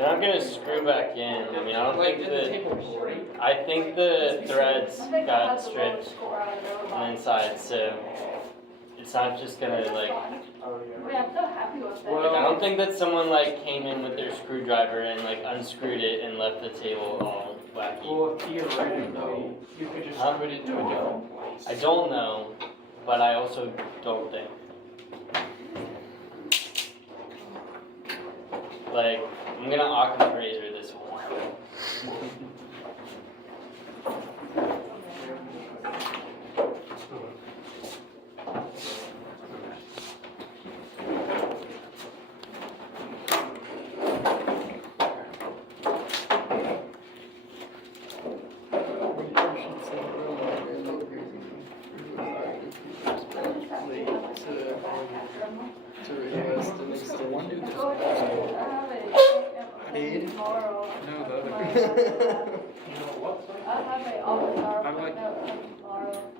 They're not gonna screw back in. I mean, I don't think that. I think the threads got stripped on the inside, so it's not just gonna like. Wait, I'm so happy with that. Like, I don't think that someone like came in with their screwdriver and like unscrewed it and left the table all wacky. Well, theoretically, you could just screw it into a different place. I don't know, but I also don't think. Like, I'm gonna Occam's razor this one.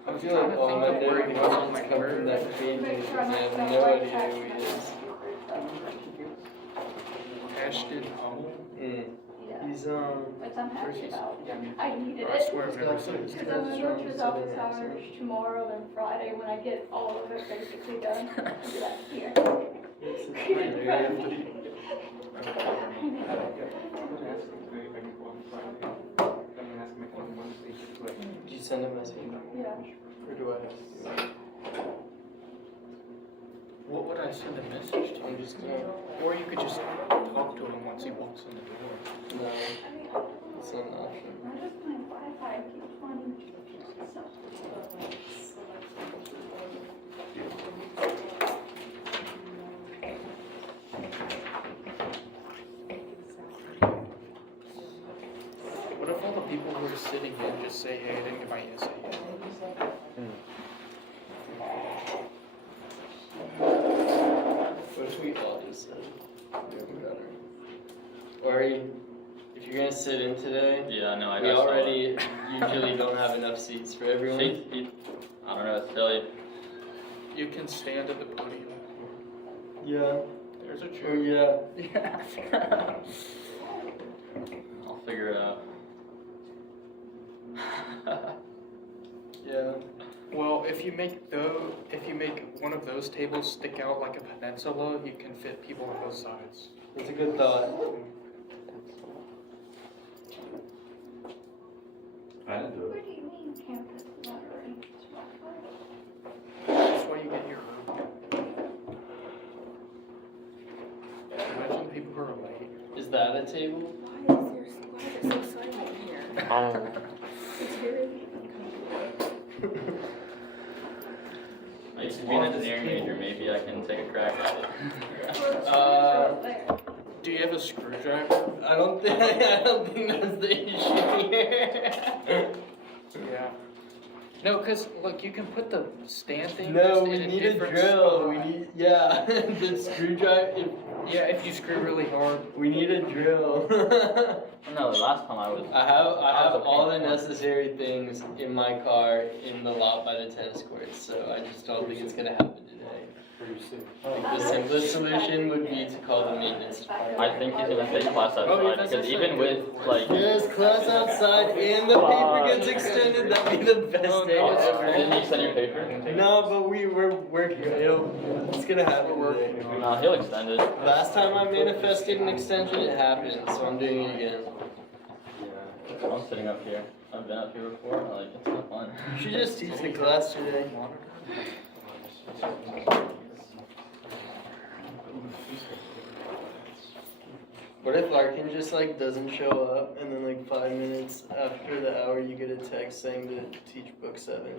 I was trying to think of where he was on my career. I have no idea who he is. Ashton Home. He's Which I'm happy about. I needed I it. swear I've never seen this. Because I'm going to go to his office hours tomorrow and Friday when I get all of it basically done. I'll be like, here. Did you send a message? Yeah. Or do I? What would I send a message to? I'm just gonna. Or you could just talk to him once he walks in the door. No. It's not an option. I just my Wi-Fi keeps wanting to. What if all the people who are sitting in just say, hey, I didn't get my essay yet? What if we all just said, doing better? Or if you're gonna sit in today, Yeah, no, I we got already usually don't have enough seats for everyone. I don't know what to tell you. You can stand at the podium. Yeah. There's a Oh chair. yeah. Yeah. I'll figure it out. Yeah. Well, if you make one of those tables stick out like a peninsula, you can fit people on both sides. That's a good thought. I didn't do What it. do you mean campus lottery? That's why you get your Imagine the people who are late. Is that a table? Why is it so silent here? It's very I used to be an engineering major. Maybe I can take a crack at it. Do you have a screwdriver? I don't think that's the issue here. Yeah. No, because look, you can put the stand thing No, just we in a need a different drill. spot. We need the screwdriver. Yeah, if you screw really hard. We need a drill. No, the last time I was. I have all the necessary things in my car in the lot by the tennis courts, so I just don't think it's gonna happen today. I think the simplest solution would be to call the maintenance department. I think he's gonna take class outside because even with like. Yes, class outside and the paper gets extended. That'd be the best day ever. Didn't you send your paper? No, but we're working. It's gonna happen today. No, he'll extend it. Last time I manifested an extension, it happened, so I'm doing it again. I'm sitting up here. I've been up here before. Like it's not fun. You should just teach the class today. What if Larkin just like doesn't show up and then like 5 minutes after the hour you get a text saying to teach book 7?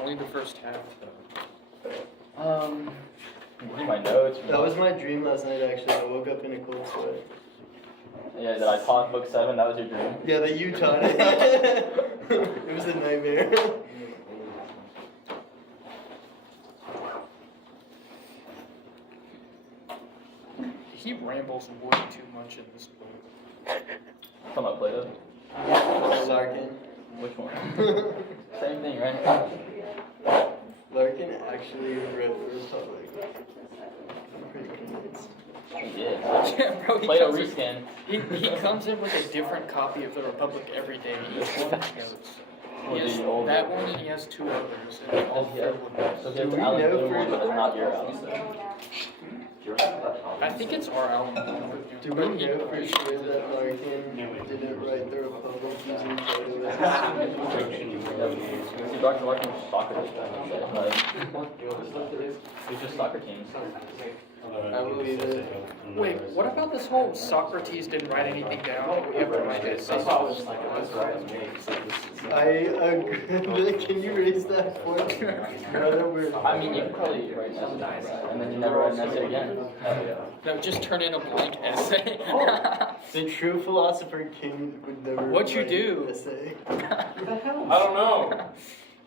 Only the first half, Um, read my notes. That was my dream last night actually. I woke up in a cold sweat. Yeah, did I taught book 7? That was your dream. Yeah, that you taught it. It was a nightmare. He rambles way too much in this book. Talking about Plato? Larkin. Which one? Same thing, right? Larkin actually wrote the Republic. I'm pretty convinced. Yeah. Yeah, bro, Plato rescan. he comes in with a different copy of the Republic every day. He notes. He has that one and he has two others. And they all fill with So notes. there's we Alan know Bloom for- one, but it's not your Alan. I think it's our album. Do we know for sure that Larkin didn't write the Republic using Plato as See, Dr. Larkin was Socrates. Like, he's just soccer teams. I believe it. Wait, what about this whole Socrates didn't write anything down? We have to write essays. I agree. Can you raise that for me? Now that we're- I mean, you could probably write something, and then you never write an essay again. No, just turn in a blank essay. The true philosopher king would never What'd you write do? an essay. I don't know.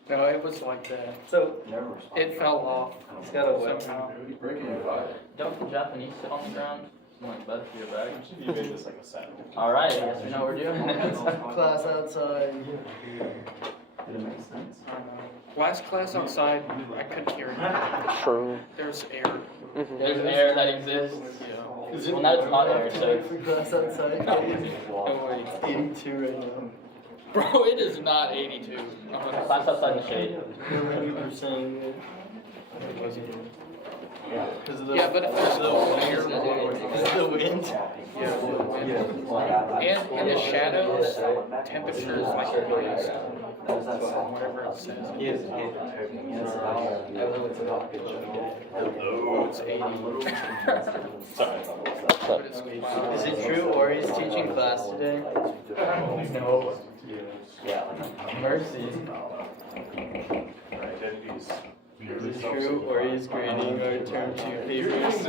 No, it was like that. So, It fell off it's got a web. somehow. Don't the Japanese sit on the ground? Like better for your bag. You made this like a set. All right, I guess we know what we're doing. Class outside. Last class outside, I couldn't hear anything. True. There's air. There's air that exists. Yeah. Is it Well, now it's hot warm air, enough so- to make for class outside? No way. It's 82 right now. Bro, it is not 82. Class outside in the shade. 100%. Because of the, Yeah, but if there's no air because blowing. of the wind. And in the shadows, temperature is like minus whatever it says. Oh, it's 80. But it's wild. Is it true Ori's teaching class today? Mercy. Is it true Ori's grading our term 2 papers?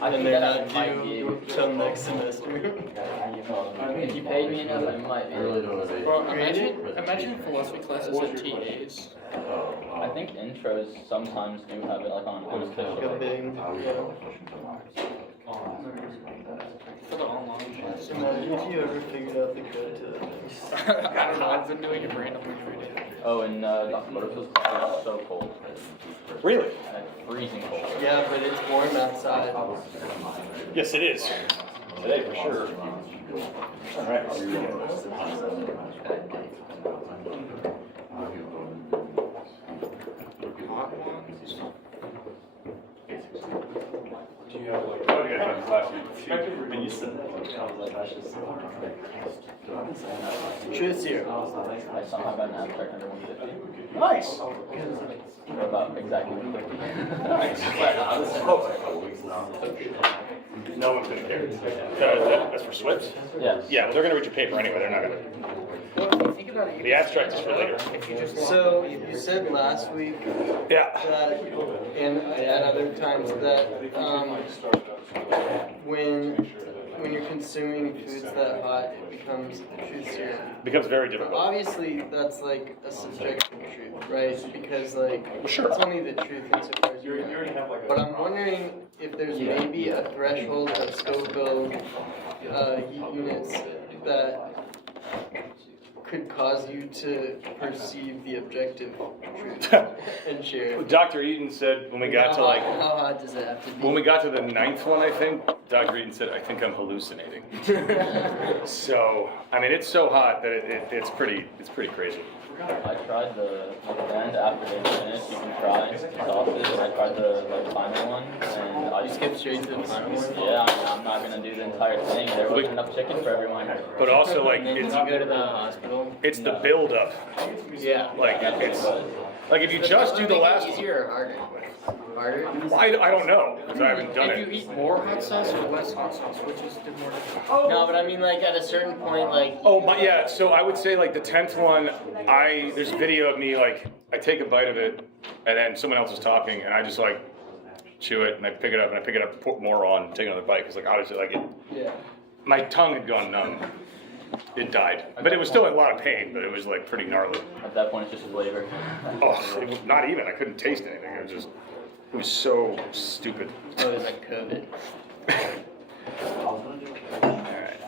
I And think they're that not might be due able till next semester? If you paid me enough, I might be able to. Bro, imagine philosophy classes at TAs. I think intros sometimes do have it like on Like a unofficial. big, yeah. For the online class. Imagine if you ever figured out the code to that thing. I don't know, I've been doing it randomly every day. Oh, and Dr. Butterfield's class is so cold. Really? Like freezing cold. Yeah, but it's warm outside. Yes, it is. Today for sure. All right. Hot ones. Do you have like? Oh, you guys have class when you said that. Truth serum. I somehow got an abstract under 150. Nice. Or about exactly 150. Nice. No one's gonna care. That's for SWIPs? Yes. Yeah, well, they're gonna read your paper anyway. They're not gonna. Well, if you think about it, you The abstract is for later. if you just So, you said last week Yeah. that, and at other times that, when you're consuming foods that hot, it becomes truth serum. Becomes very But difficult. obviously, that's like a subjective truth, right? Because like, sure. it's only the truth insofar as you know. But I'm wondering if there's maybe a threshold of Scoville heat units that could cause you to perceive the objective truth and share. Dr. Eaton said when we got to like, How hot does it have to be? when we got to the 9th one, I think, Dr. Eaton said, I think I'm hallucinating. So, I mean, it's so hot that it's pretty crazy. I tried the end after they finished. You can try sauces. I tried the final one, and I You skip straight to the final one? Yeah, I'm not gonna do the entire thing. There wasn't enough chicken for everyone. But also like, And then it's you go to the hospital? it's the build up. Yeah. Like it's like if you just do the last. Easier or harder? Harder? I don't know because I haven't done if you it. eat more hot sauce or less hot sauce, which is the more difficult? No, but I mean like at a certain point, like. Oh my, yeah. So I would say like the 10th one, there's video of me like I take a bite of it, and then someone else is talking, and I just like chew it, and I pick it up, put more on, take another bite, because like obviously like Yeah. my tongue had gone numb. It died, but it was still in a lot of pain, but it was like pretty gnarly. At that point, it's just flavor. Oh, it was not even. I couldn't taste anything. It was so stupid. Oh, it was like COVID. Alright.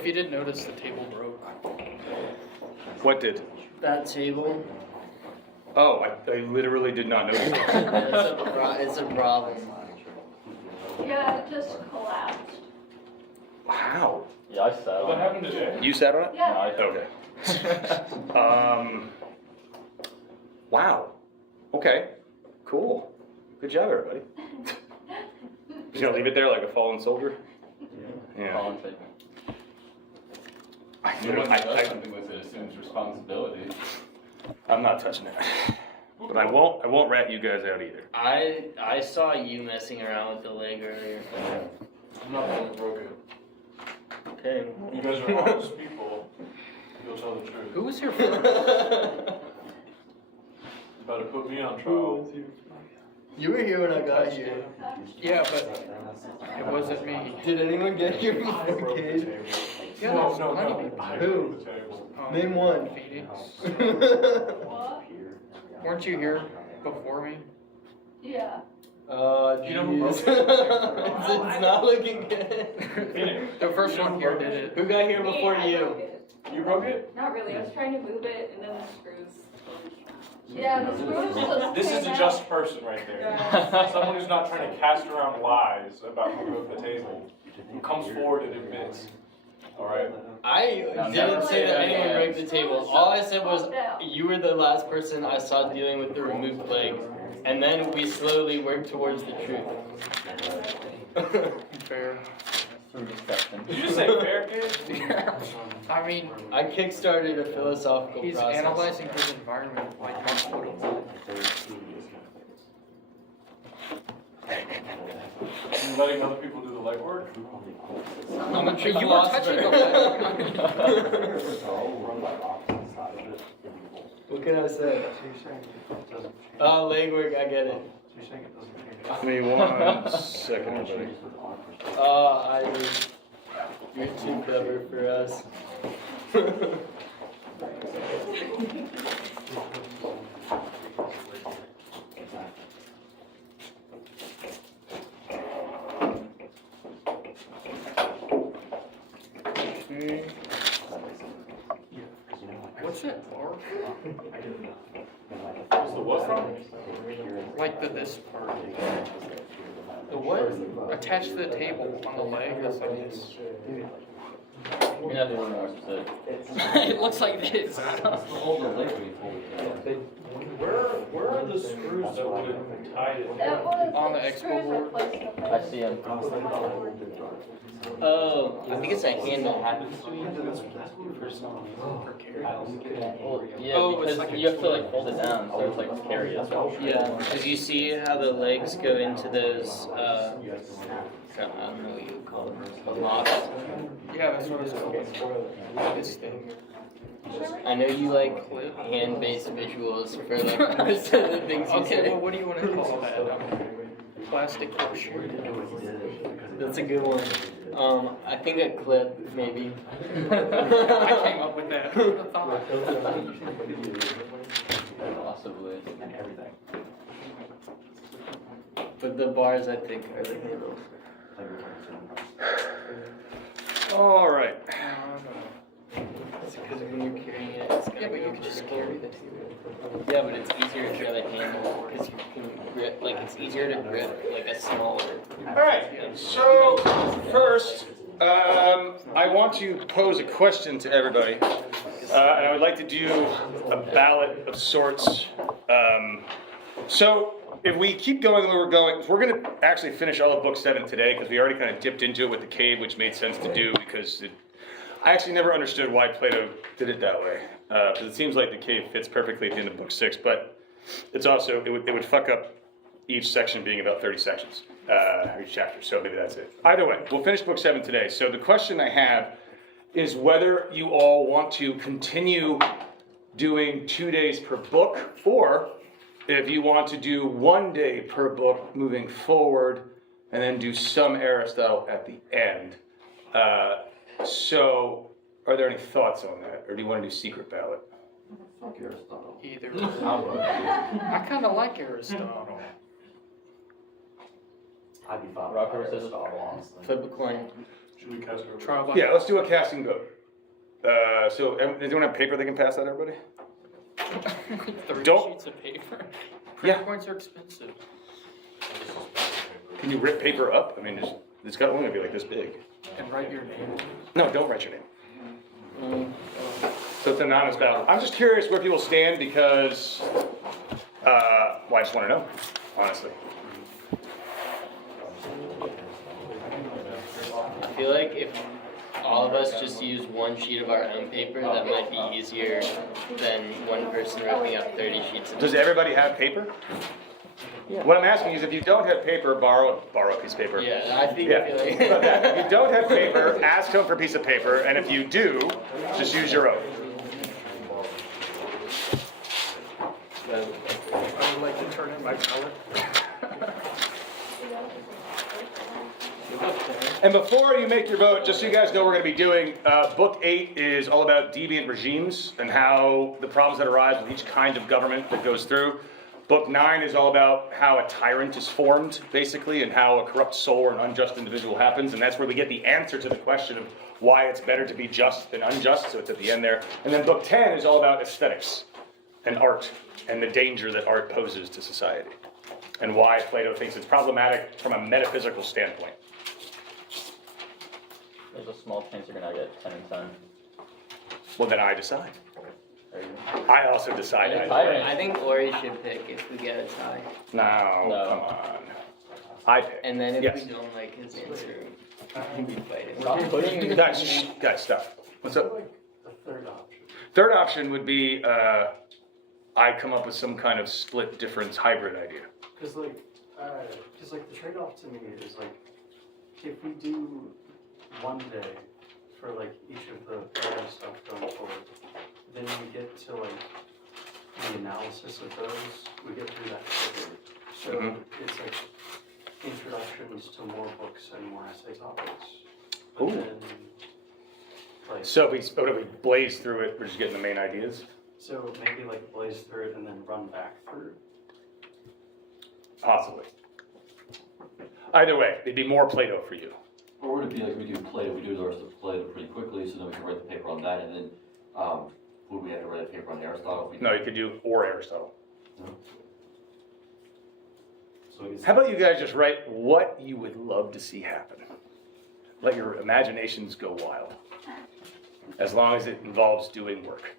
If you didn't notice, the table broke. What did? That table. Oh, I literally did not notice that. It's a problem. Yeah, it just collapsed. Wow. Yeah, I sat on it. happened today? You sat on it? Yeah. No, I Okay. Wow. Okay. Cool. Good job, everybody. You gonna leave it there like a fallen soldier? Yeah. Colin said- something with it assumes responsibility. I'm not touching it. But I won't rat you guys out either. I saw you messing around with the leg earlier. I'm not the one who broke it. Okay. You guys are honest people. You'll tell the truth. Who was here first? About to put me on trial. You were here when I got here. Yeah, but it wasn't me. Did anyone get here I before broke the Cade? table. Yeah, No, there's no, plenty no. of people. I Who? broke the table. Name one. Phoenix. What? Weren't you here before me? Yeah. You know who broke Jeez. it? It's not looking good. Phoenix. The first one here did it. Who got here before I you? broke it. You broke it? Not really, I was trying to move it and then the screws. Yeah, the screws just This is came a out. just person right there. Someone who's not trying to cast around lies about who broke the table. Who comes forward and admits. Alright? I No, didn't never say that say anyone that. broke the table. All I said was you were the last person I saw dealing with the removed leg, and then we slowly worked towards the truth. Fair. Through deception. Did you just say fair, kid? I mean, I kickstarted a philosophical he's process. analyzing his environment like most would have. You letting other people do the legwork? I'm a true You were touching philosopher. What can I say? Legwork, I get it. Give me 1 second, everybody. You're too clever for us. What's that part? What's the what from? Like this part. The what? Attached to the table on the leg, that's like this. You're gonna have to be more specific. It looks like this. Where are the screws that would tie it? That was On the the expo screws board? replaced the I plate. see him. Oh, I think it's a handle. Well, yeah, Oh, it's because like a you have to like hold it down, so it's like scary as well. Yeah, because you see how the legs go into those, I don't know what you would call them, locks. Yeah, that's what it's called. This thing. I know you like hand-based visuals for like most of the things you Okay, say. well, what do you want to call that? Plastic horseshoe? That's a good one. I think a clip, maybe. I came up with that. Who would have thought? Possibly. But the bars, I think, are the handles. All right. It's because when you're carrying it, it's Yeah, but you can just carry the table. Yeah, but it's easier to grab a handle because you can grip, like it's easier to grip like a smaller. All right. So first, I want to pose a question to everybody, and I would like to do a ballot of sorts. So if we keep going where we're going, we're going to actually finish all of Book 7 today because we already kind of dipped into it with the cave, which made sense to do because I actually never understood why Plato did it that way. Because it seems like the cave fits perfectly at the end of Book 6, but it's also, it would fuck up each section being about 30 sections, each chapter, so maybe that's it. Either way, we'll finish Book 7 today. So the question I have is whether you all want to continue doing 2 days per book, or if you want to do 1 day per book moving forward, and then do some Aristotle at the end. So, are there any thoughts on that, or do you want to do secret ballot? Either. I kind of like Aristotle. Rock, paper, scissors. Flip a coin. Should we cast over? Trial by. Yeah, let's do a casting vote. So, does anyone have paper they can pass out, everybody? 3 Don't- sheets of paper. Yeah. Printer points are expensive. Can you rip paper up? I mean, it's got only be like this big. And write your name. No, don't write your name. So it's an anonymous ballot. I'm just curious where people stand because, well, I just want to know, honestly. I feel like if all of us just use one sheet of our own paper, that might be easier than one person ripping up 30 sheets of Does paper. everybody have paper? What I'm asking is if you don't have paper, borrow a piece of paper. Yeah, I think Yeah. I feel like. About that. If you don't have paper, ask them for a piece of paper, and if you do, just use your own. I would like to turn in my ballot. And before you make your vote, just so you guys know what we're going to be doing, Book 8 is all about deviant regimes and how the problems that arise with each kind of government that goes through. Book 9 is all about how a tyrant is formed, basically, and how a corrupt soul or an unjust individual happens, and that's where we get the answer to the question of why it's better to be just than unjust, so it's at the end there. And then Book 10 is all about aesthetics and art and the danger that art poses to society, and why Plato thinks it's problematic from a metaphysical standpoint. There's a small chance you're gonna get 10 and 10. Well, then I decide. There you go. I also decide. I think Ori should pick if we get a tie. No, No. come on. I pick. And then if Yes. we don't like his answer, we'd be fighting. Stop putting Guys, shh, guys, stop. What's up? The third option. Third option would be I come up with some kind of split difference hybrid idea. Because like the trade-off to me is like, if we do one day for like each of the prior stuff going forward, then we get to like the analysis of those, we get through that quicker. So Mhm. it's like introductions to more books and more essay topics. Ooh. But then, like, So if we blaze through it, we're just getting the main ideas? so maybe like blaze through it and then run back through. Possibly. Either way, it'd be more Plato for you. Or would it be like we do Plato, we do the rest of Plato pretty quickly, so then we can write the paper on that, and then, would we have to write a paper on Aristotle? If we No, you could do or Aristotle. So we could- How about you guys just write what you would love to see happen? Let your imaginations go wild. As long as it involves doing work.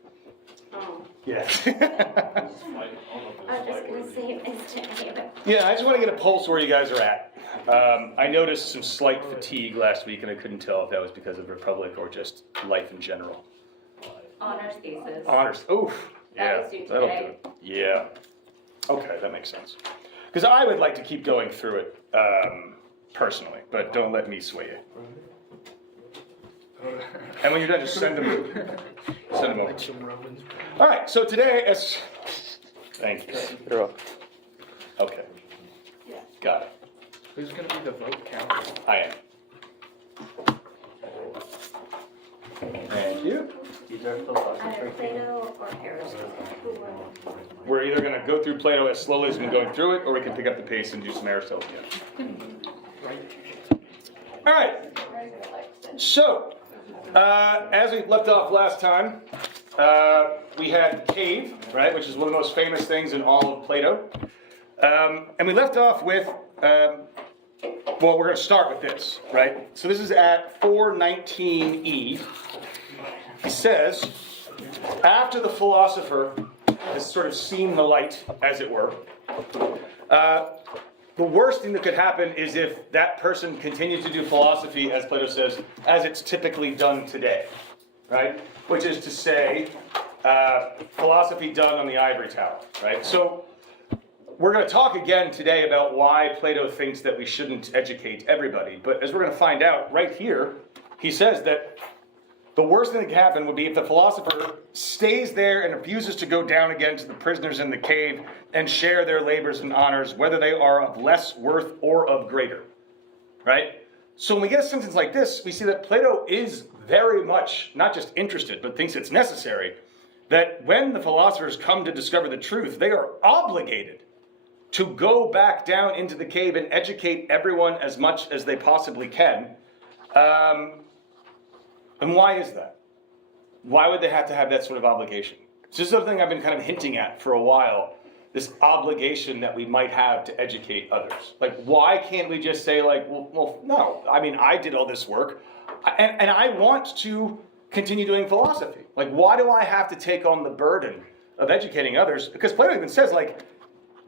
Oh, Yes. I was just gonna say instant haven. Yeah, I just want to get a pulse where you guys are at. I noticed some slight fatigue last week, and I couldn't tell if that was because of Republic or just life in general. Honors thesis. Honors. Oof. That Yeah, was due that'll do today. it. Yeah. Okay, that makes sense. Because I would like to keep going through it personally, but don't let me sway you. And when you're done, just send them over. Like some Romans. All right, so today, thank you. You're welcome. Okay. Got it. Who's gonna be the vote counter? I am. Thank you. These are philosophy. Either Plato or Aristotle. We're either going to go through Plato as slowly as we've been going through it, or we can pick up the pace and do some Aristotle again. All right. So, as we left off last time, we had cave, right, which is one of the most famous things in all of Plato. And we left off with, well, we're going to start with this, right? So this is at 419e. He says, after the philosopher has sort of seen the light, as it were, the worst thing that could happen is if that person continues to do philosophy, as Plato says, as it's typically done today, right? Which is to say, philosophy done on the ivory tower, right? So we're going to talk again today about why Plato thinks that we shouldn't educate everybody. But as we're going to find out right here, he says that the worst thing that could happen would be if the philosopher stays there and refuses to go down again to the prisoners in the cave and share their labors and honors, whether they are of less worth or of greater, right? So when we get a sentence like this, we see that Plato is very much not just interested, but thinks it's necessary that when the philosophers come to discover the truth, they are obligated to go back down into the cave and educate everyone as much as they possibly can, And why is that? Why would they have to have that sort of obligation? It's just something I've been kind of hinting at for a while, this obligation that we might have to educate others. Like, why can't we just say like, well, no, I mean, I did all this work, and I want to continue doing philosophy. Like, why do I have to take on the burden of educating others? Because Plato even says, like,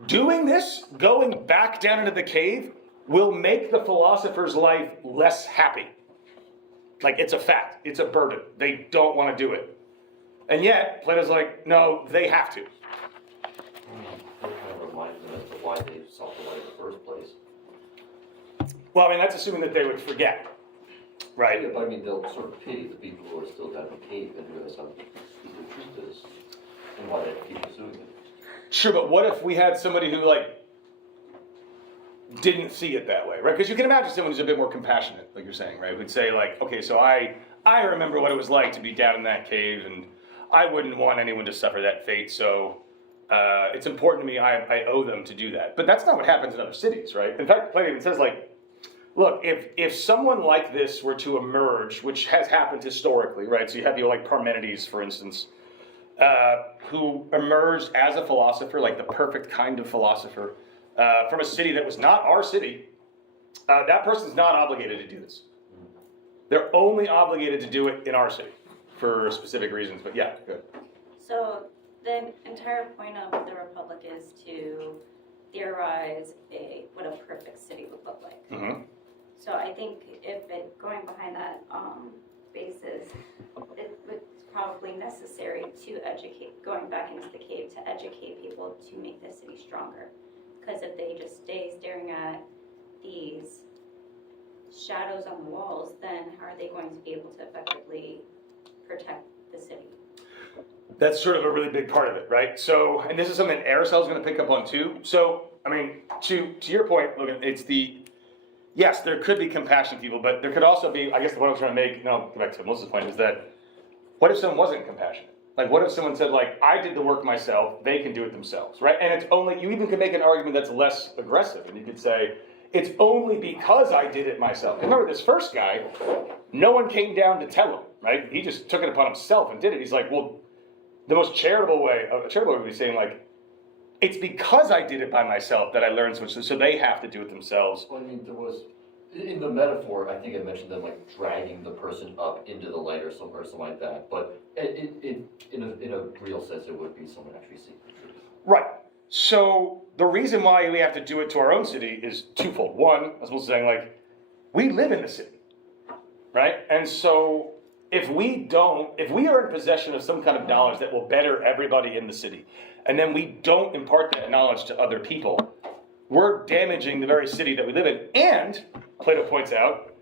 doing this, going back down into the cave, will make the philosopher's life less happy. Like, it's a fact. It's a burden. They don't want to do it. And yet, Plato's like, no, they have to. It kind of reminds them as to why they sought the light in the first place. Well, I mean, that's assuming that they would forget, right? Yeah, but I mean, they'll sort of pity the people who are still down in the cave and realize how deep the truth is and why they keep pursuing it. Sure, but what if we had somebody who, like, didn't see it that way, right? Because you can imagine someone who's a bit more compassionate, like you're saying, right? Who'd say, like, okay, so I remember what it was like to be down in that cave, and I wouldn't want anyone to suffer that fate, so it's important to me, I owe them to do that. But that's not what happens in other cities, right? In fact, Plato even says, like, look, if someone like this were to emerge, which has happened historically, right? So you have people like Parmenides, for instance, who emerged as a philosopher, like the perfect kind of philosopher, from a city that was not our city, that person's not obligated to do this. They're only obligated to do it in our city for specific reasons, but yeah, good. So the entire point of the Republic is to theorize what a perfect city would look like. Mm-hmm. So I think if it going behind that basis, it's probably necessary to educate, going back into the cave to educate people to make the city stronger. Because if they just stay staring at these shadows on the walls, then how are they going to be able to effectively protect the city? That's sort of a really big part of it, right? So, and this is something Aristotle's going to pick up on too. So, I mean, to your point, look, it's yes, there could be compassionate people, but there could also be, I guess the point I was trying to make, no, go back to Melissa's point, is that what if someone wasn't compassionate? Like, what if someone said, like, I did the work myself, they can do it themselves, right? And it's only, you even could make an argument that's less aggressive, and you could say, it's only because I did it myself. And remember, this first guy, no one came down to tell him, right? He just took it upon himself and did it. He's like, well, the most charitable way would be saying, like, it's because I did it by myself that I learned so they have to do it themselves. Well, I mean, there was, in the metaphor, I think I mentioned them like dragging the person up into the light or something like that. But in a real sense, it would be someone actually seeking the truth. Right. So the reason why we have to do it to our own city is twofold. One, as I was saying, like, we live in the city, right? And so if we are in possession of some kind of knowledge that will better everybody in the city, and then we don't impart that knowledge to other people, we're damaging the very city that we live in. And, Plato points out,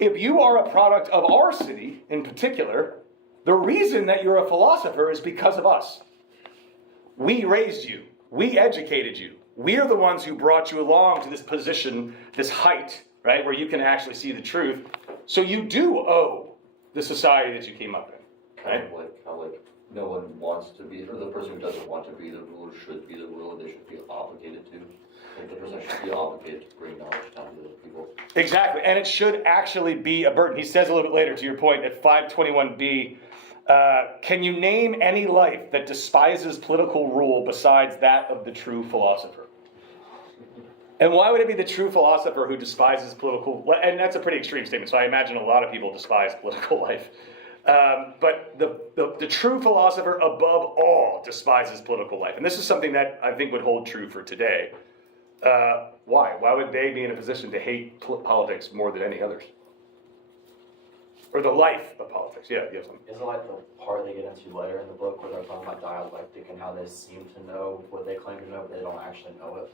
if you are a product of our city in particular, the reason that you're a philosopher is because of us. We raised you. We educated you. We are the ones who brought you along to this position, this height, right, where you can actually see the truth. So you do owe the society that you came up in, right? How no one wants to be, or the person who doesn't want to be the ruler should be the ruler. They should be obligated to. Like the person should be obligated to bring knowledge down to other people. Exactly, and it should actually be a burden. He says a little bit later, to your point, at 521b, can you name any life that despises political rule besides that of the true philosopher? And why would it be the true philosopher who despises political, and that's a pretty extreme statement, so I imagine a lot of people despise political life. But the true philosopher above all despises political life. And this is something that I think would hold true for today. Why? Why would they be in a position to hate politics more than any others? Or the life of politics. Yeah, you have something. Isn't like the part they get into later in the book where they're talking about dialectic and how they seem to know what they claim to know, but they don't actually know it?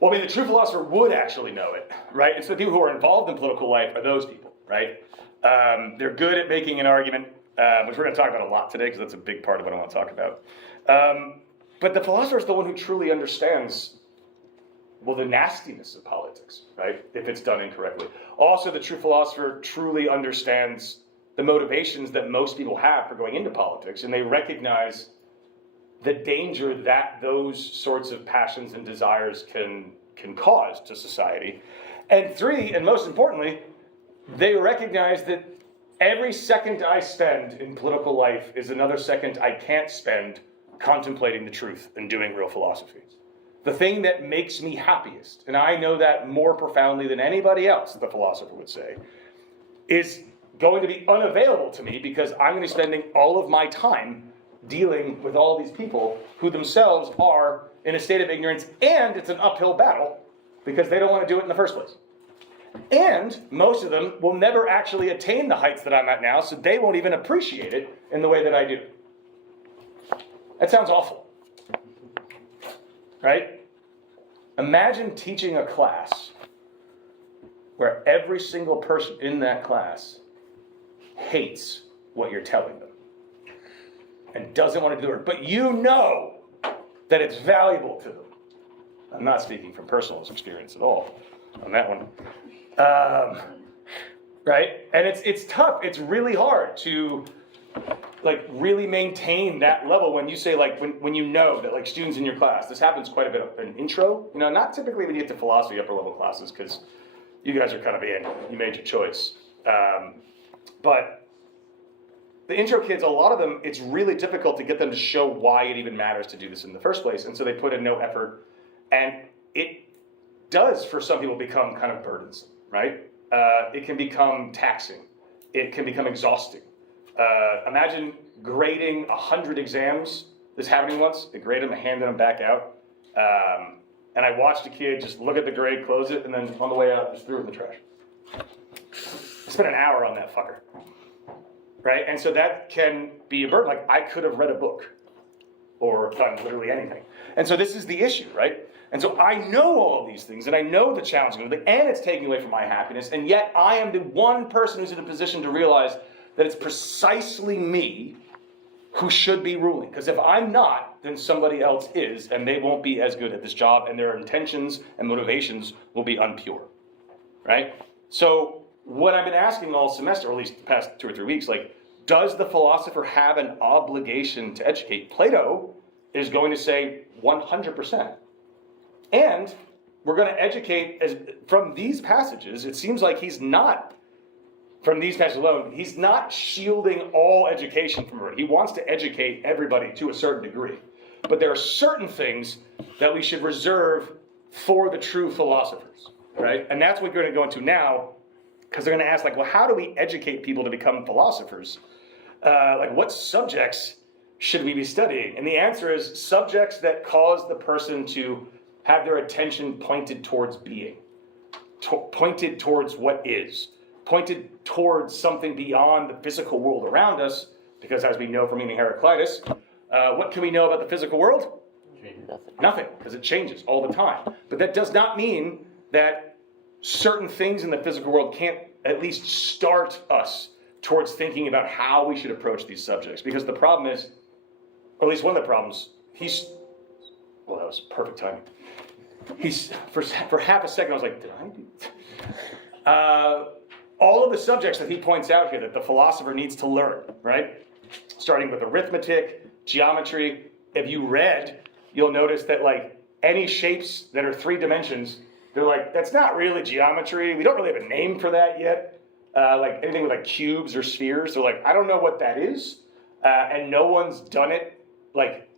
Well, I mean, the true philosopher would actually know it, right? And so the people who are involved in political life are those people, right? They're good at making an argument, which we're going to talk about a lot today because that's a big part of what I want to talk about. But the philosopher is the one who truly understands, well, the nastiness of politics, right? If it's done incorrectly. Also, the true philosopher truly understands the motivations that most people have for going into politics, and they recognize the danger that those sorts of passions and desires can cause to society. And three, and most importantly, they recognize that every second I spend in political life is another second I can't spend contemplating the truth and doing real philosophy. The thing that makes me happiest, and I know that more profoundly than anybody else, the philosopher would say, is going to be unavailable to me because I'm going to be spending all of my time dealing with all these people who themselves are in a state of ignorance, and it's an uphill battle because they don't want to do it in the first place. And most of them will never actually attain the heights that I'm at now, so they won't even appreciate it in the way that I do. That sounds awful, right? Imagine teaching a class where every single person in that class hates what you're telling them and doesn't want to do it, but you know that it's valuable to them. I'm not speaking from personal experience at all on that one. Right? And it's tough. It's really hard to like really maintain that level when you say like when you know that like students in your class, this happens quite a bit in intro, you know, not typically when you get to philosophy upper level classes because you guys are kind of in, you made your choice. But the intro kids, a lot of them, it's really difficult to get them to show why it even matters to do this in the first place. And so they put in no effort. And it does, for some people, become kind of burdensome, right? It can become taxing. It can become exhausting. Imagine grading 100 exams. This happening once. I graded them, I handed them back out. And I watched a kid just look at the grade, close it, and then on the way out, just threw it in the trash. I spent an hour on that fucker. Right? And so that can be a burden. Like, I could have read a book or done literally anything. And so this is the issue, right? And so I know all of these things, and I know the challenging of it, and it's taking away from my happiness, and yet I am the one person who's in a position to realize that it's precisely me who should be ruling. Because if I'm not, then somebody else is, and they won't be as good at this job, and their intentions and motivations will be unpure, right? So what I've been asking all semester, or at least the past 2 or 3 weeks, like, does the philosopher have an obligation to educate? Plato is going to say 100%. And we're going to educate from these passages. It seems like he's not, from these passages alone, he's not shielding all education from it. He wants to educate everybody to a certain degree. But there are certain things that we should reserve for the true philosophers, right? And that's what we're going to go into now, because they're going to ask, like, well, how do we educate people to become philosophers? Like, what subjects should we be studying? And the answer is subjects that cause the person to have their attention pointed towards being, pointed towards what is, pointed towards something beyond the physical world around us, because as we know from reading Heraclitus, what can we know about the physical world? Nothing, because it changes all the time. But that does not mean that certain things in the physical world can't at least start us towards thinking about how we should approach these subjects. Because the problem is, or at least one of the problems, well, that was perfect timing. For half a second, I was like, did I do all of the subjects that he points out here that the philosopher needs to learn, right? Starting with arithmetic, geometry. If you read, you'll notice that like any shapes that are 3 dimensions, they're like, that's not really geometry. We don't really have a name for that yet. Like anything with like cubes or spheres. They're like, I don't know what that is. And no one's done it like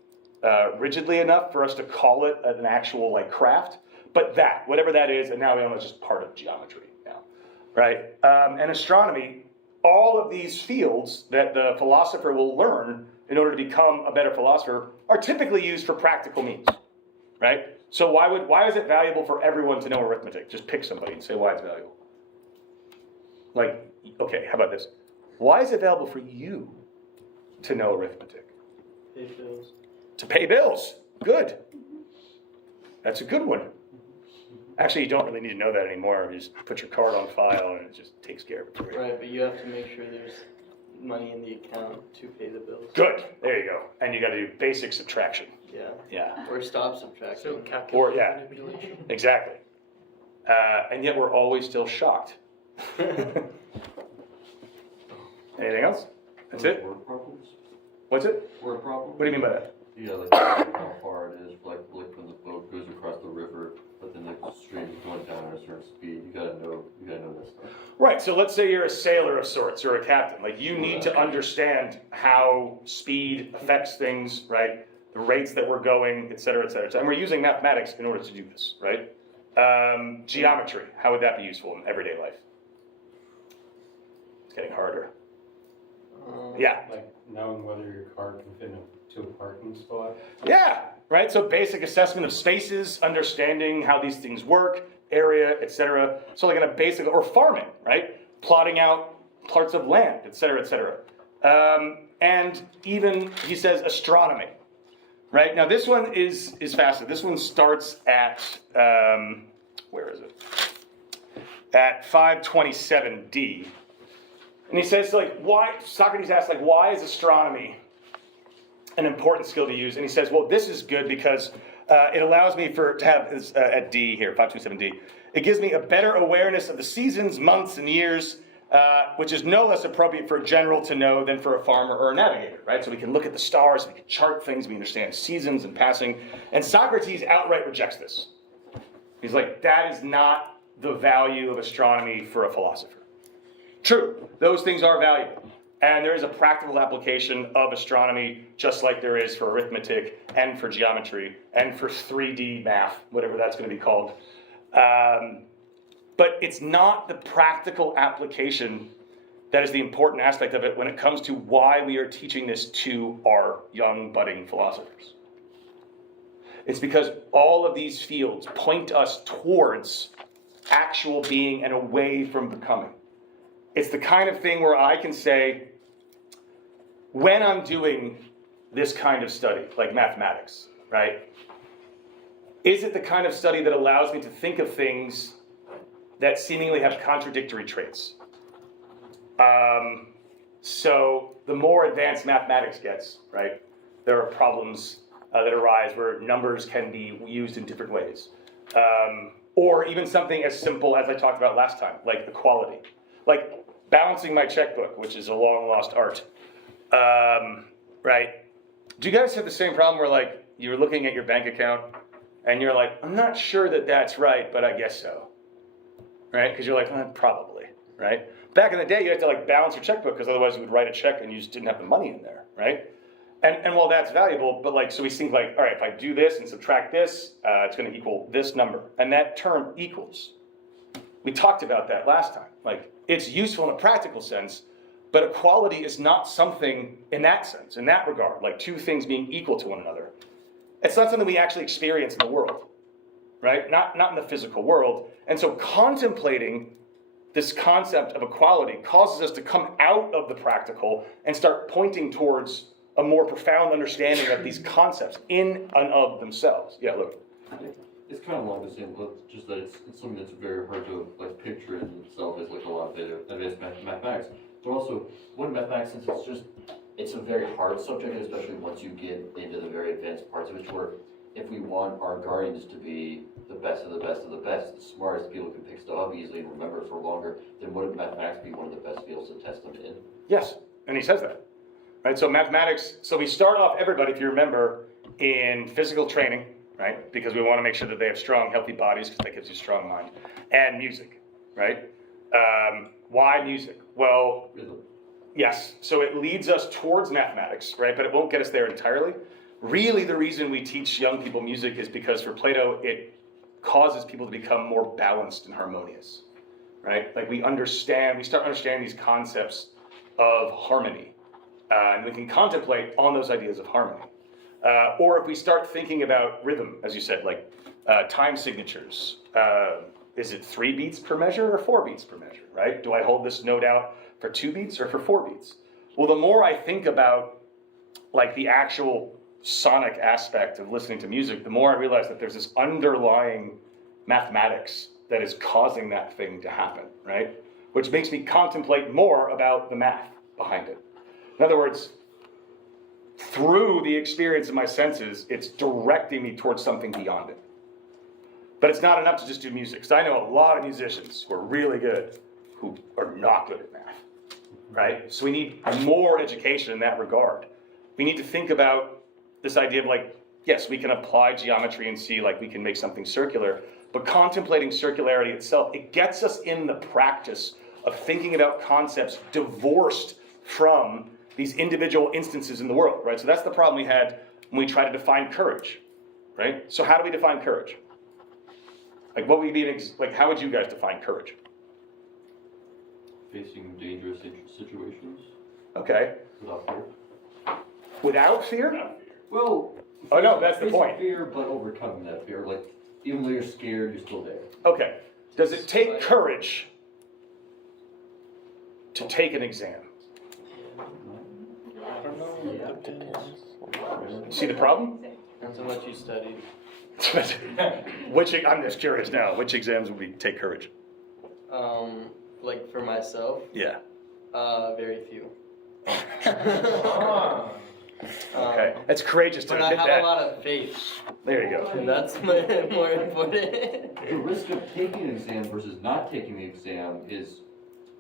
rigidly enough for us to call it an actual like craft. But that, whatever that is, and now we know it's just part of geometry now, right? And astronomy, all of these fields that the philosopher will learn in order to become a better philosopher are typically used for practical means, right? So why is it valuable for everyone to know arithmetic? Just pick somebody and say why it's valuable. Like, okay, how about this? Why is it valuable for you to know arithmetic? Pay bills. To pay bills. Good. That's a good one. Actually, you don't really need to know that anymore. You just put your card on file and it just takes care of it for you. Right, but you have to make sure there's money in the account to pay the bills. Good. There you go. And you got to do basic subtraction. Yeah. Yeah. Or stop subtracting. Or, yeah. Exactly. And yet we're always still shocked. Anything else? That's it? Word problems? What's it? Word problems? What do you mean by that? Yeah, like how far it is, like from the boat goes across the river, but then the stream's going down at a certain speed. You gotta know this stuff. Right, so let's say you're a sailor of sorts, or a captain. Like, you need to understand how speed affects things, right? The rates that we're going, et cetera, et cetera. And we're using mathematics in order to do this, right? Geometry, how would that be useful in everyday life? It's getting harder. Yeah. Like knowing whether your car can fit to a parking spot. Yeah, right? So basic assessment of spaces, understanding how these things work, area, etc. So like in a basic, or farming, right? Plotting out parts of land, etc., etc. And even, he says, astronomy, right? Now this one is fascinating. This one starts at, where is it? At 527D. And he says, like, why, Socrates asks, like, why is astronomy an important skill to use? And he says, well, this is good because it allows me to have, at D here, 527D, it gives me a better awareness of the seasons, months, and years, which is no less appropriate for a general to know than for a farmer or a navigator, right? So we can look at the stars, we can chart things, we understand seasons and passing. And Socrates outright rejects this. He's like, that is not the value of astronomy for a philosopher. True, those things are valuable. And there is a practical application of astronomy, just like there is for arithmetic and for geometry and for 3D math, whatever that's going to be called. But it's not the practical application that is the important aspect of it when it comes to why we are teaching this to our young budding philosophers. It's because all of these fields point us towards actual being and away from becoming. It's the kind of thing where I can say, when I'm doing this kind of study, like mathematics, right? Is it the kind of study that allows me to think of things that seemingly have contradictory traits? So the more advanced mathematics gets, right, there are problems that arise where numbers can be used in different ways. Or even something as simple as I talked about last time, like equality. Like balancing my checkbook, which is a long lost art. Right? Do you guys have the same problem where like you're looking at your bank account and you're like, I'm not sure that that's right, but I guess so. Right? Because you're like, probably, right? Back in the day, you had to like balance your checkbook because otherwise you would write a check and you just didn't have the money in there, right? And while that's valuable, but like, so we think like, all right, if I do this and subtract this, it's going to equal this number. And that term equals. We talked about that last time. Like, it's useful in a practical sense, but equality is not something in that sense, in that regard, like two things being equal to one another. It's not something we actually experience in the world, right? Not in the physical world. And so contemplating this concept of equality causes us to come out of the practical and start pointing towards a more profound understanding of these concepts in and of themselves. Yeah, look. It's kind of along the same line, just that it's something that's very hard to like picture in itself as like a lot of advanced mathematics. But also, one mathematics, since it's a very hard subject, especially once you get into the very advanced parts of it, where if we want our guardians to be the best of the best of the best, the smartest people who can pick stuff up easily and remember it for longer, then wouldn't mathematics be one of the best fields to test them in? Yes, and he says that. Right, so mathematics, so we start off everybody, if you remember, in physical training, right? Because we want to make sure that they have strong, healthy bodies, because that gives you a strong mind. And music, right? Why music? Well, yes, so it leads us towards mathematics, right? But it won't get us there entirely. Really, the reason we teach young people music is because for Plato, it causes people to become more balanced and harmonious, right? Like we start understanding these concepts of harmony. And we can contemplate on those ideas of harmony. Or if we start thinking about rhythm, as you said, like time signatures. Is it 3 beats per measure or 4 beats per measure, right? Do I hold this note out for 2 beats or for 4 beats? Well, the more I think about like the actual sonic aspect of listening to music, the more I realize that there's this underlying mathematics that is causing that thing to happen, right? Which makes me contemplate more about the math behind it. In other words, through the experience of my senses, it's directing me towards something beyond it. But it's not enough to just do music. Because I know a lot of musicians who are really good who are not good at math, right? So we need more education in that regard. We need to think about this idea of like, yes, we can apply geometry and see like we can make something circular, but contemplating circularity itself, it gets us in the practice of thinking about concepts divorced from these individual instances in the world, right? So that's the problem we had when we tried to define courage, right? So how do we define courage? Like, what would be like? How would you guys define courage? Facing dangerous situations. Okay. Without fear. Without fear? Well. Oh no, that's the facing point. Fear, but overcoming that fear. Like, even though you're scared, you're still there. Okay. Does it take courage to take an exam? I don't know. See the problem? Depends on what you studied. I'm just curious now. Which exams would we take courage? Like for myself, Yeah. very few. Okay. That's courageous to But I admit have that. a lot of faith, There you go. and that's more important. The risk of taking an exam versus not taking the exam is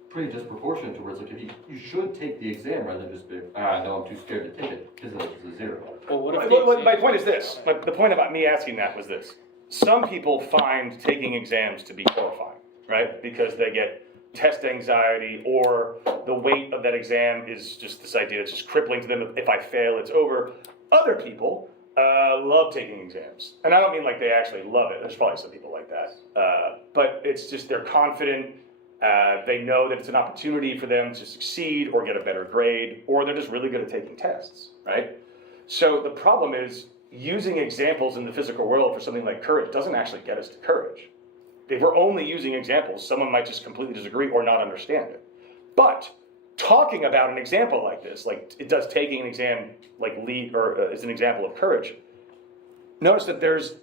pretty disproportionate to where it's like, if you should take the exam rather than just be, no, I'm too scared to take it, because it's a zero. Well, what if My point is this. The point about me asking that was this. Some people find taking exams to be horrifying, right? Because they get test anxiety, or the weight of that exam is just this idea that's just crippling to them. If I fail, it's over. Other people love taking exams. And I don't mean like they actually love it. There's probably some people like that. But it's just they're confident. They know that it's an opportunity for them to succeed or get a better grade, or they're just really good at taking tests, right? So the problem is using examples in the physical world for something like courage doesn't actually get us to courage. If we're only using examples, someone might just completely disagree or not understand it. But talking about an example like this, like it does taking an exam like is an example of courage, notice that there's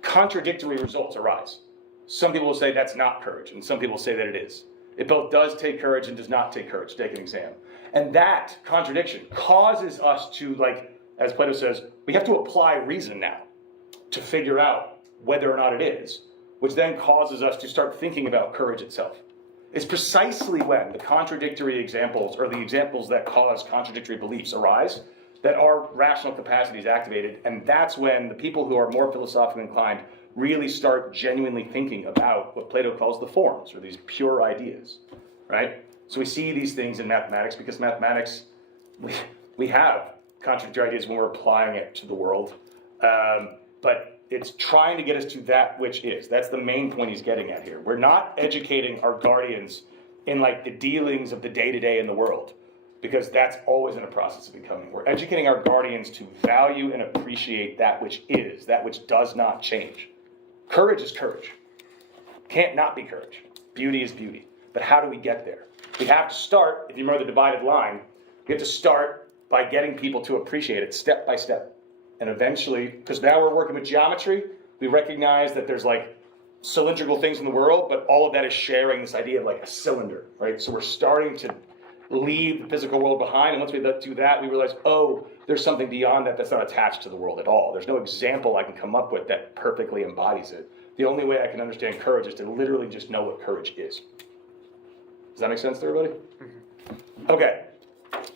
contradictory results arise. Some people will say that's not courage, and some people say that it is. It both does take courage and does not take courage to take an exam. And that contradiction causes us to, like, as Plato says, we have to apply reason now to figure out whether or not it is, which then causes us to start thinking about courage itself. It's precisely when the contradictory examples, or the examples that cause contradictory beliefs arise, that our rational capacity is activated, and that's when the people who are more philosophically inclined really start genuinely thinking about what Plato calls the forms, or these pure ideas, right? So we see these things in mathematics because mathematics, we have contradictory ideas when we're applying it to the world, but it's trying to get us to that which is. That's the main point he's getting at here. We're not educating our guardians in like the dealings of the day-to-day in the world, because that's always in a process of becoming. We're educating our guardians to value and appreciate that which is, that which does not change. Courage is courage. Can't not be courage. Beauty is beauty. But how do we get there? We have to start, if you remember the divided line, we have to start by getting people to appreciate it step by step. And eventually, because now we're working with geometry, we recognize that there's like cylindrical things in the world, but all of that is sharing this idea of like a cylinder, right? So we're starting to leave the physical world behind, and once we do that, we realize, oh, there's something beyond that that's not attached to the world at all. There's no example I can come up with that perfectly embodies it. The only way I can understand courage is to literally just know what courage is. Does that make sense to everybody? Mm-hmm. Okay,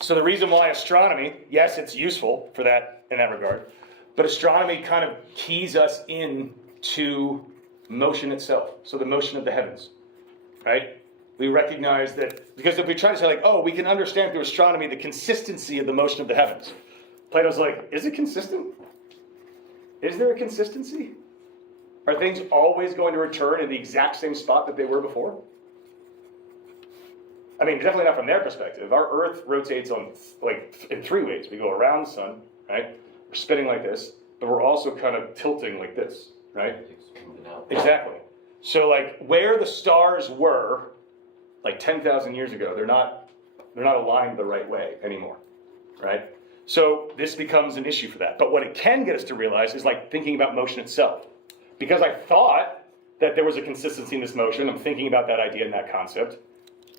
so the reason why astronomy, yes, it's useful for that in that regard, but astronomy kind of keys us in to motion itself, so the motion of the heavens, right? We recognize that, because if we try to say like, oh, we can understand through astronomy the consistency of the motion of the heavens. Plato's like, is it consistent? Is there a consistency? Are things always going to return in the exact same spot that they were before? I mean, definitely not from their perspective. Our Earth rotates on in three ways. We go around the sun, right? We're spinning like this, but we're also kind of tilting like this, right? Exactly. So like where the stars were like 10,000 years ago, they're not aligned the right way anymore, right? So this becomes an issue for that. But what it can get us to realize is like thinking about motion itself. Because I thought that there was a consistency in this motion, I'm thinking about that idea and that concept.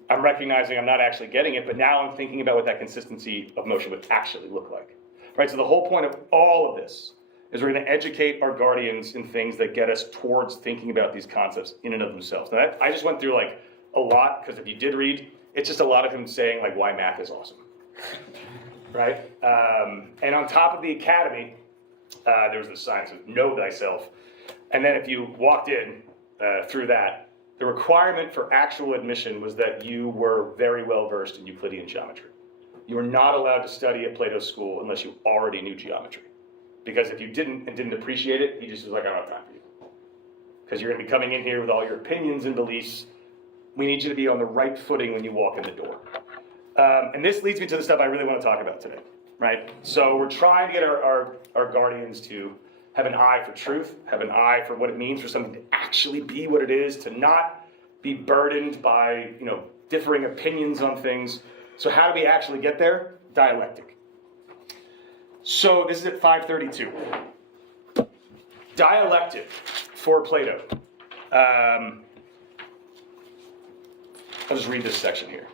I'm recognizing I'm not actually getting it, but now I'm thinking about what that consistency of motion would actually look like. Right? So the whole point of all of this is we're going to educate our guardians in things that get us towards thinking about these concepts in and of themselves. Now I just went through like a lot, because if you did read, it's just a lot of him saying like why math is awesome. Right? And on top of the academy, there was the science of know thyself. And then if you walked in through that, the requirement for actual admission was that you were very well versed in Euclidean geometry. You were not allowed to study at Plato's school unless you already knew geometry. Because if you didn't and didn't appreciate it, he just was like, I don't have time for you. Because you're going to be coming in here with all your opinions and beliefs. We need you to be on the right footing when you walk in the door. And this leads me to the stuff I really want to talk about today, right? So we're trying to get our guardians to have an eye for truth, have an eye for what it means for something to actually be what it is, to not be burdened by, differing opinions on things. So how do we actually get there? Dialectic. So this is at 532. Dialectic for Plato. I'll just read this section here.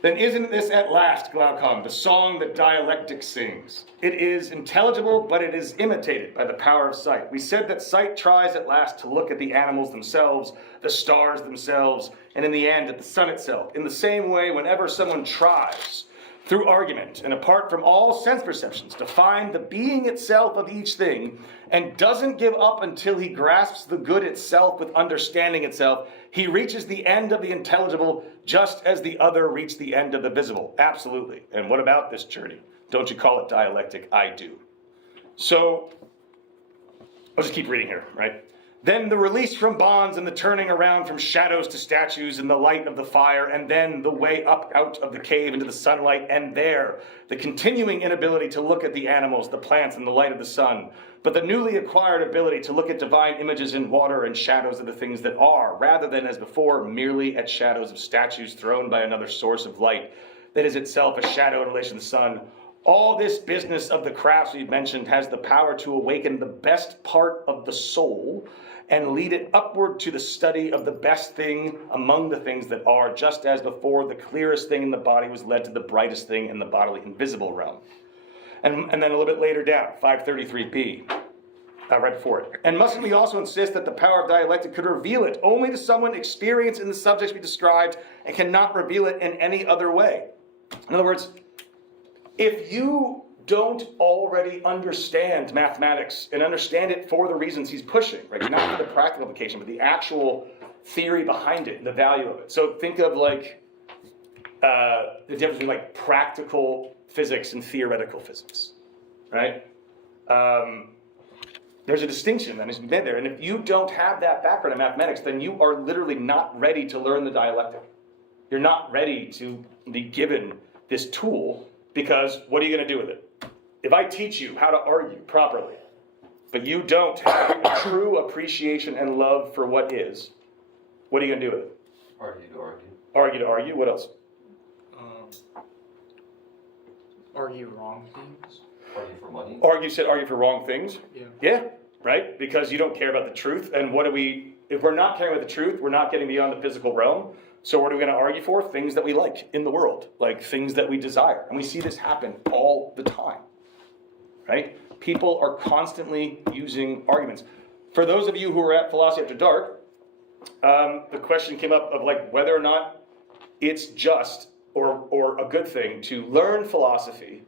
Then isn't this at last, Glaucon, the song that dialectic sings? It is intelligible, but it is imitated by the power of sight. We said that sight tries at last to look at the animals themselves, the stars themselves, and in the end at the sun itself. In the same way, whenever someone tries, through argument and apart from all sense perceptions, to find the being itself of each thing, and doesn't give up until he grasps the good itself with understanding itself, he reaches the end of the intelligible just as the other reached the end of the visible. Absolutely. And what about this journey? Don't you call it dialectic? I do. So, I'll just keep reading here, right? Then the release from bonds and the turning around from shadows to statues in the light of the fire, and then the way up out of the cave into the sunlight, and there, the continuing inability to look at the animals, the plants, and the light of the sun, but the newly acquired ability to look at divine images in water and shadows of the things that are, rather than as before, merely at shadows of statues thrown by another source of light, that is itself a shadow in relation to the sun. All this business of the crafts we've mentioned has the power to awaken the best part of the soul and lead it upward to the study of the best thing among the things that are, just as before the clearest thing in the body was led to the brightest thing in the bodily invisible realm. And then a little bit later down, 533b, right before it. And mustn't we also insist that the power of dialectic could reveal it only to someone experienced in the subjects we described and cannot reveal it in any other way? In other words, if you don't already understand mathematics and understand it for the reasons he's pushing, right? Not for the practical application, but the actual theory behind it, the value of it. So think of like the difference between like practical physics and theoretical physics, right? There's a distinction that is made there. And if you don't have that background in mathematics, then you are literally not ready to learn the dialectic. You're not ready to be given this tool, because what are you going to do with it? If I teach you how to argue properly, but you don't have a true appreciation and love for what is, what are you going to do with it? Argue to argue. Argue to argue. What else? Argue wrong things. Argue for money. Argue for wrong things? Yeah. Yeah, right? Because you don't care about the truth. And if we're not caring about the truth, we're not getting beyond the physical realm. So what are we going to argue for? Things that we like in the world, like things that we desire. And we see this happen all the time, right? People are constantly using arguments. For those of you who are at Philosophy After Dark, the question came up of like whether or not it's just or a good thing to learn philosophy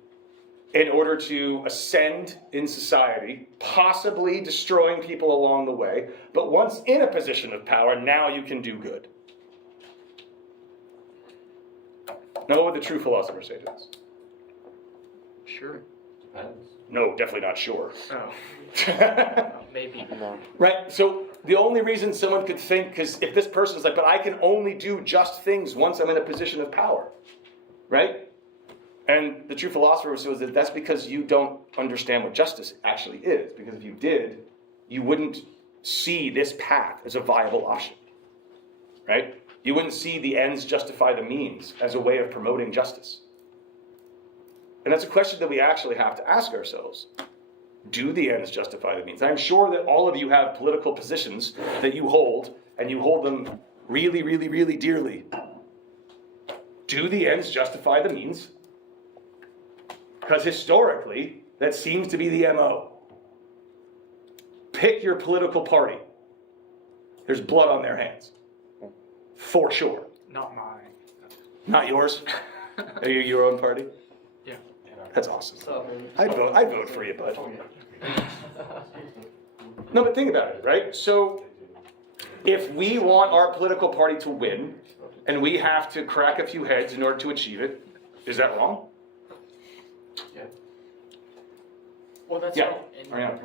in order to ascend in society, possibly destroying people along the way, but once in a position of power, now you can do good. Now, what would the true philosopher say to this? Sure. Depends. No, definitely not sure. Oh. Maybe. Right, so the only reason someone could think, because if this person is like, but I can only do just things once I'm in a position of power, right? And the true philosopher says that that's because you don't understand what justice actually is, because if you did, you wouldn't see this path as a viable option, right? You wouldn't see the ends justify the means as a way of promoting justice. And that's a question that we actually have to ask ourselves. Do the ends justify the means? I'm sure that all of you have political positions that you hold, and you hold them really, really, really dearly. Do the ends justify the means? Because historically, that seems to be the MO. Pick your political party. There's blood on their hands. For sure. Not mine. Not yours? Are you your own party? Yeah. That's awesome. So, I'd vote for you, bud. No, but think about it, right? So if we want our political party to win, and we have to crack a few heads in order to achieve it, is that wrong? Well, that's Yeah. all. Ariana.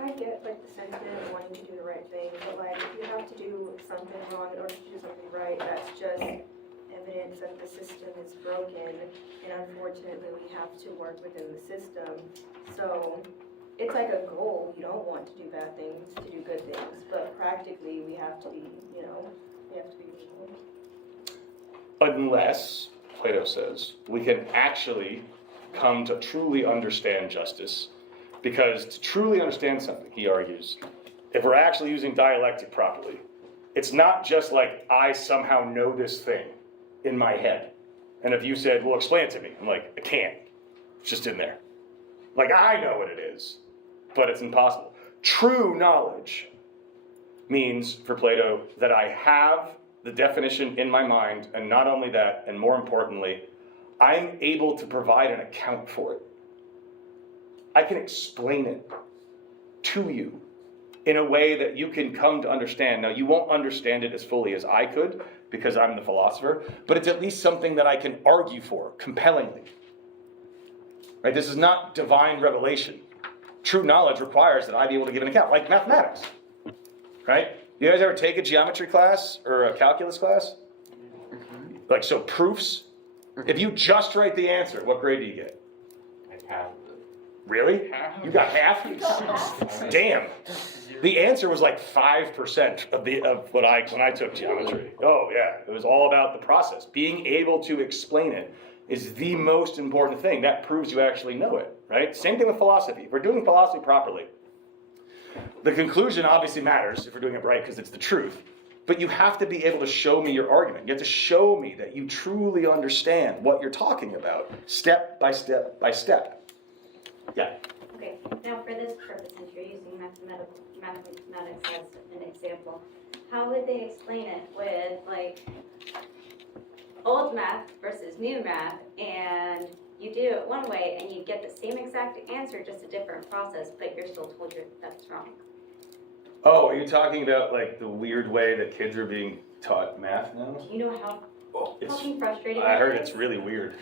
I get like the sentiment of wanting to do the right thing, but like if you have to do something wrong in order to do something right, that's just evidence that the system is broken, and unfortunately we have to work within the system. So it's like a goal, you don't want to do bad things, to do good things, but practically we have to be, we have to be legal. Unless, Plato says, we can actually come to truly understand justice. Because to truly understand something, he argues, if we're actually using dialectic properly, it's not just like I somehow know this thing in my head. And if you said, well, explain it to me, I'm like, I can't. It's just in there. Like, I know what it is, but it's impossible. True knowledge means, for Plato, that I have the definition in my mind, and not only that, and more importantly, I'm able to provide an account for it. I can explain it to you in a way that you can come to understand. Now, you won't understand it as fully as I could, because I'm the philosopher, but it's at least something that I can argue for compellingly. Right? This is not divine revelation. True knowledge requires that I be able to give an account, like mathematics. Right? You guys ever take a geometry class or a calculus class? Like, so proofs? If you just write the answer, what grade do you get? Half. Really? You got half? Damn. The answer was like 5% of when I took geometry. Oh yeah, it was all about the process. Being able to explain it is the most important thing. That proves you actually know it, right? Same thing with philosophy. If we're doing philosophy properly, the conclusion obviously matters if we're doing it right because it's the truth. But you have to be able to show me your argument. You have to show me that you truly understand what you're talking about, step by step by step. Yeah. Okay, now for this purpose, since you're using mathematics as an example, how would they explain it with like old math versus new math, and you do it one way and you get the same exact answer, just a different process, but you're still told that's wrong? Oh, are you talking about like the weird way that kids are being taught math now? Do you know how It's, fucking frustrating I that heard is? it's really weird.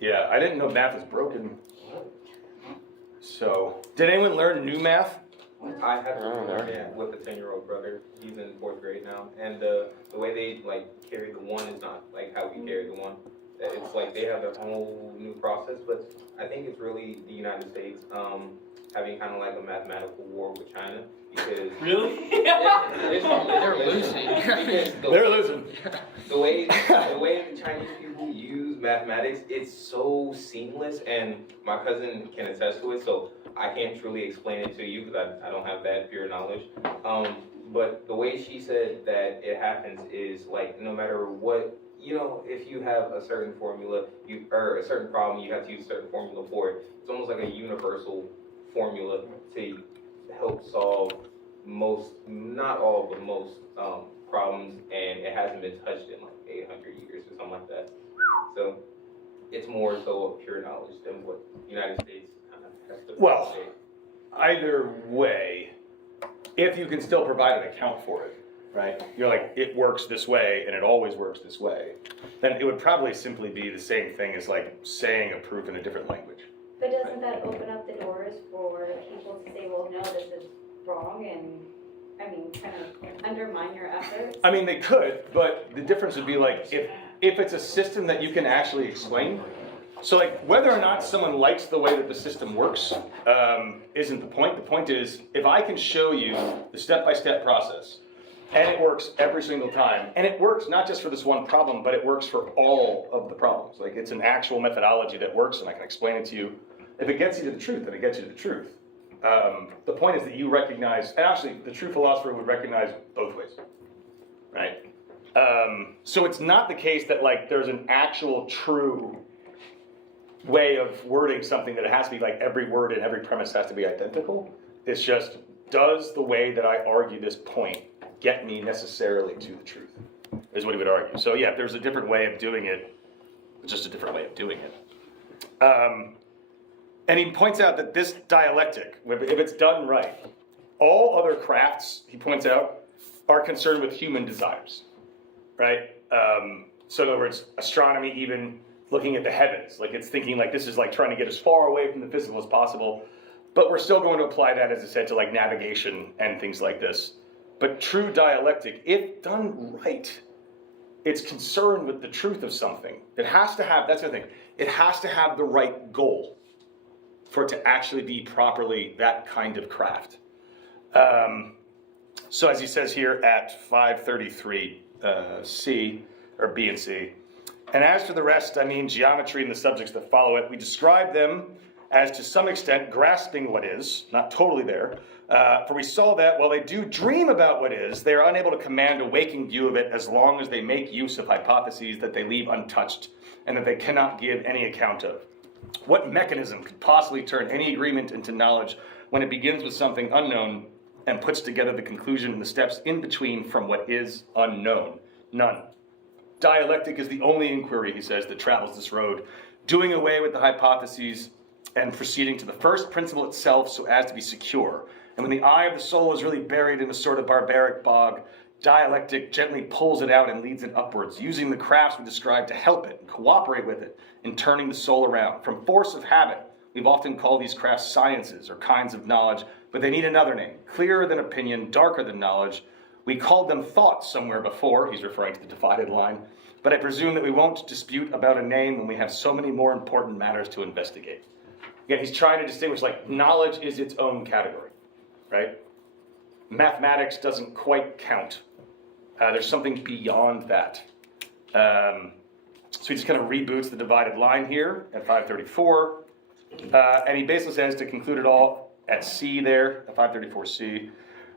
Yeah, I didn't know math is broken. So, did anyone learn new math? I have to learn with a 10-year-old brother. He's in 4th grade now, and the way they like carry the one is not like how we carry the one. It's like they have their whole new process, but I think it's really the United States having kind of like a mathematical war with China because Really? they're losing. They're losing. The way the Chinese people use mathematics, it's so seamless, and my cousin can attest to it. So I can't truly explain it to you because I don't have that pure knowledge. But the way she said that it happens is like no matter what, if you have a certain formula, or a certain problem, you have to use a certain formula for it. It's almost like a universal formula to help solve most, not all, but most problems, and it hasn't been touched in like 800 years or something like that. So it's more so of pure knowledge than what the United States kind of has to Well, say. either way, if you can still provide an account for it, right? You're like, it works this way and it always works this way. Then it would probably simply be the same thing as like saying a proof in a different language. But doesn't that open up the doors for people to say, well, no, this is wrong, and, I mean, kind of undermine your efforts? I mean, they could, but the difference would be like, if it's a system that you can actually explain, so like whether or not someone likes the way that the system works isn't the point. The point is, if I can show you the step-by-step process, and it works every single time, and it works not just for this one problem, but it works for all of the problems. Like it's an actual methodology that works, and I can explain it to you. If it gets you to the truth, then it gets you to the truth. The point is that you recognize, and actually the true philosopher would recognize both ways, right? So it's not the case that like there's an actual true way of wording something that it has to be like every word and every premise has to be identical. It's just, does the way that I argue this point get me necessarily to the truth, is what he would argue. So yeah, if there's a different way of doing it, it's just a different way of doing it. And he points out that this dialectic, if it's done right, all other crafts, he points out, are concerned with human desires, right? So in other words, astronomy, even looking at the heavens, like it's thinking like this is like trying to get as far away from the physical as possible, but we're still going to apply that, as I said, to like navigation and things like this. But true dialectic, if done right, it's concerned with the truth of something. It has to have, that's the thing, it has to have the right goal for it to actually be properly that kind of craft. So as he says here at 533 C, or B and C, and as for the rest, I mean geometry and the subjects that follow it, we describe them as to some extent grasping what is, not totally there, for we saw that while they do dream about what is, they are unable to command a waking view of it as long as they make use of hypotheses that they leave untouched and that they cannot give any account of. What mechanism could possibly turn any agreement into knowledge when it begins with something unknown and puts together the conclusion and the steps in between from what is unknown? None. Dialectic is the only inquiry, he says, that travels this road, doing away with the hypotheses and proceeding to the first principle itself so as to be secure. And when the eye of the soul is really buried in a sort of barbaric bog, dialectic gently pulls it out and leads it upwards, using the crafts we described to help it and cooperate with it in turning the soul around. From force of habit, we've often called these crafts sciences or kinds of knowledge, but they need another name, clearer than opinion, darker than knowledge. We called them thoughts somewhere before, he's referring to the divided line, but I presume that we won't dispute about a name when we have so many more important matters to investigate. Again, he's trying to distinguish, like, knowledge is its own category, right? Mathematics doesn't quite count. There's something beyond that. So he just kind of reboots the divided line here at 534. And he basically says, to conclude it all at C there, at 534C,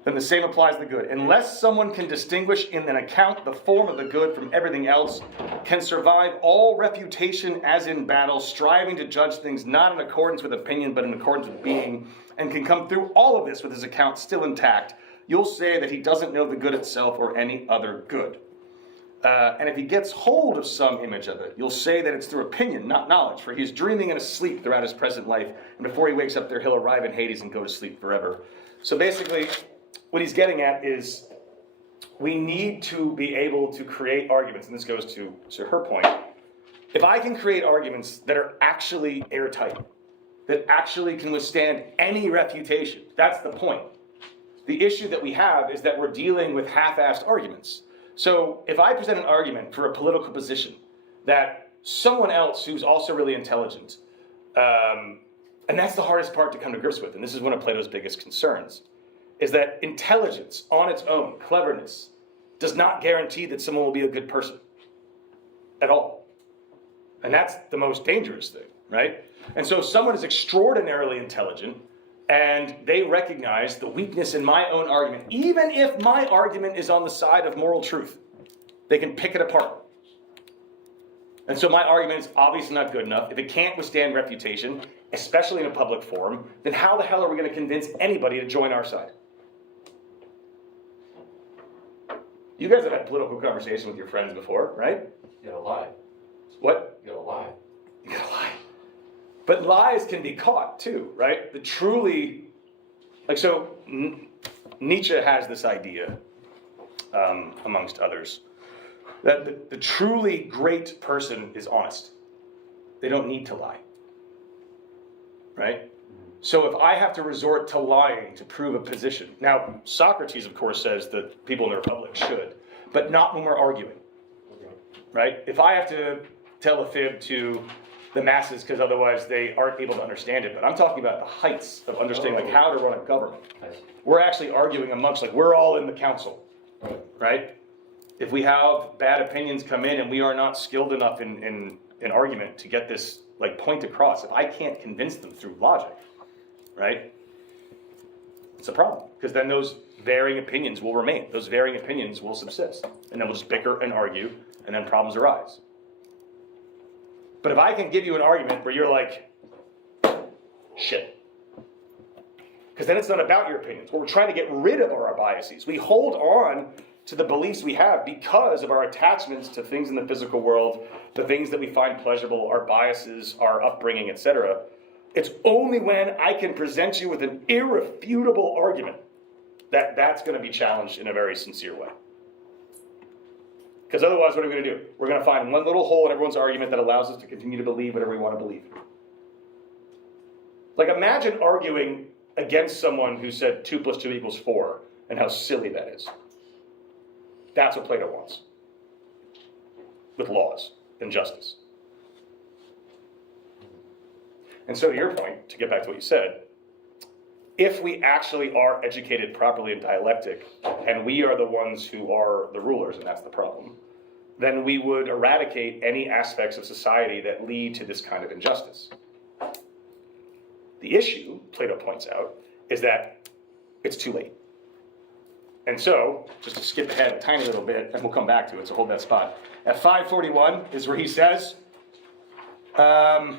then the same applies to the good. Unless someone can distinguish in an account the form of the good from everything else, can survive all refutation as in battle, striving to judge things not in accordance with opinion, but in accordance with being, and can come through all of this with his account still intact, you'll say that he doesn't know the good itself or any other good. And if he gets hold of some image of it, you'll say that it's through opinion, not knowledge, for he's dreaming and asleep throughout his present life, and before he wakes up there, he'll arrive in Hades and go to sleep forever. So basically, what he's getting at is we need to be able to create arguments, and this goes to her point. If I can create arguments that are actually airtight, that actually can withstand any refutation, that's the point. The issue that we have is that we're dealing with half-assed arguments. So if I present an argument for a political position that someone else who's also really intelligent, and that's the hardest part to come to grips with, and this is one of Plato's biggest concerns, is that intelligence on its own, cleverness, does not guarantee that someone will be a good person at all. And that's the most dangerous thing, right? And so if someone is extraordinarily intelligent and they recognize the weakness in my own argument, even if my argument is on the side of moral truth, they can pick it apart. And so my argument is obviously not good enough. If it can't withstand refutation, especially in a public forum, then how the hell are we going to convince anybody to join our side? You guys have had political conversations with your friends before, right? You gotta lie. What? You gotta lie. You gotta lie. But lies can be caught too, right? The truly, like, so Nietzsche has this idea, amongst others, that the truly great person is honest. They don't need to lie, right? So if I have to resort to lying to prove a position, now Socrates, of course, says that people in the Republic should, but not when we're arguing, right? If I have to tell a fib to the masses because otherwise they aren't able to understand it, but I'm talking about the heights of understanding like how to run a government. We're actually arguing amongst, like, we're all in the council, right? If we have bad opinions come in and we are not skilled enough in argument to get this like point across, if I can't convince them through logic, right? It's a problem, because then those varying opinions will remain. Those varying opinions will subsist. And then we'll just bicker and argue, and then problems arise. But if I can give you an argument where you're like, shit. Because then it's not about your opinions. We're trying to get rid of our biases. We hold on to the beliefs we have because of our attachments to things in the physical world, the things that we find pleasurable, our biases, our upbringing, etc. It's only when I can present you with an irrefutable argument that's gonna be challenged in a very sincere way. Because otherwise, what are we gonna do? We're gonna find one little hole in everyone's argument that allows us to continue to believe whatever we wanna believe. Like imagine arguing against someone who said 2 + 2 = 4 and how silly that is. That's what Plato wants. With laws and justice. And so to your point, to get back to what you said, if we actually are educated properly in dialectic, and we are the ones who are the rulers, and that's the problem, then we would eradicate any aspects of society that lead to this kind of injustice. The issue, Plato points out, is that it's too late. And so, just to skip ahead a tiny little bit, and we'll come back to it, so hold that spot. At 541 is where he says, or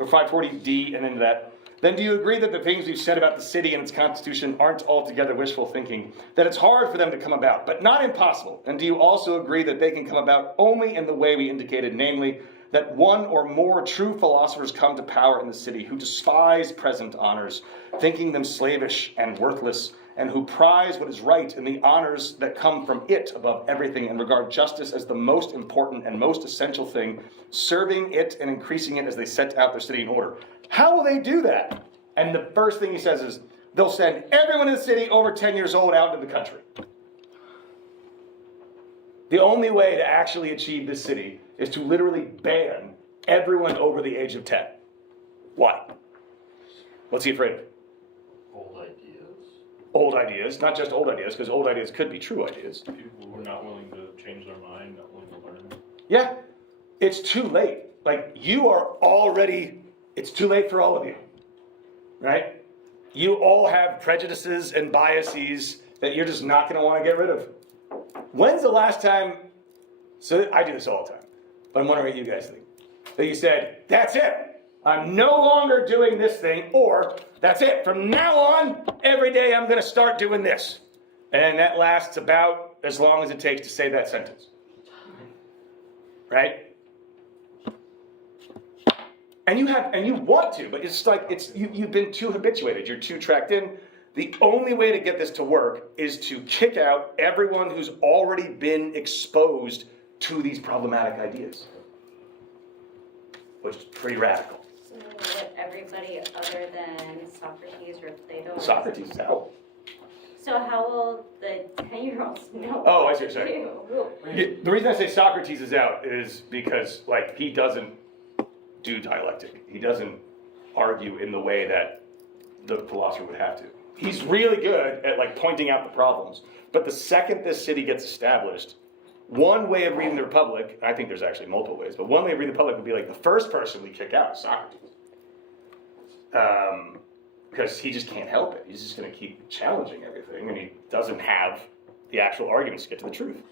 540D and into that, then do you agree that the things we've said about the city and its constitution aren't altogether wishful thinking, that it's hard for them to come about, but not impossible? And do you also agree that they can come about only in the way we indicated, namely, that one or more true philosophers come to power in the city who despise present honors, thinking them slavish and worthless, and who prize what is right and the honors that come from it above everything, and regard justice as the most important and most essential thing, serving it and increasing it as they set out their city in order? How will they do that? And the first thing he says is, they'll send everyone in the city over 10 years old out into the country. The only way to actually achieve this city is to literally ban everyone over the age of 10. Why? What's he afraid of? Old ideas. Old ideas, not just old ideas, because old ideas could be true ideas. People who are not willing to change their mind, not willing to learn. Yeah, it's too late. Like, you are already, it's too late for all of you, right? You all have prejudices and biases that you're just not gonna wanna get rid of. When's the last time, so I do this all the time, but I'm wondering what you guys think, that you said, that's it, I'm no longer doing this thing, or that's it, from now on, every day I'm gonna start doing this. And that lasts about as long as it takes to say that sentence. Right? And you want to, but it's like, you've been too habituated, you're too tracked in. The only way to get this to work is to kick out everyone who's already been exposed to these problematic ideas, which is pretty radical. So what, everybody other than Socrates or Plato? Socrates is out. So how will the 10-year-olds know? Oh, I see what what to you're do? The reason I say Socrates is out is because, like, he doesn't do dialectic. He doesn't argue in the way that the philosopher would have to. He's really good at, like, pointing out the problems. But the second this city gets established, one way of reading the Republic, I think there's actually multiple ways, but one way of reading the Republic would be like, the first person we kick out is Socrates. Because he just can't help it. He's just going to keep challenging everything, and he doesn't have the actual arguments to get to the truth.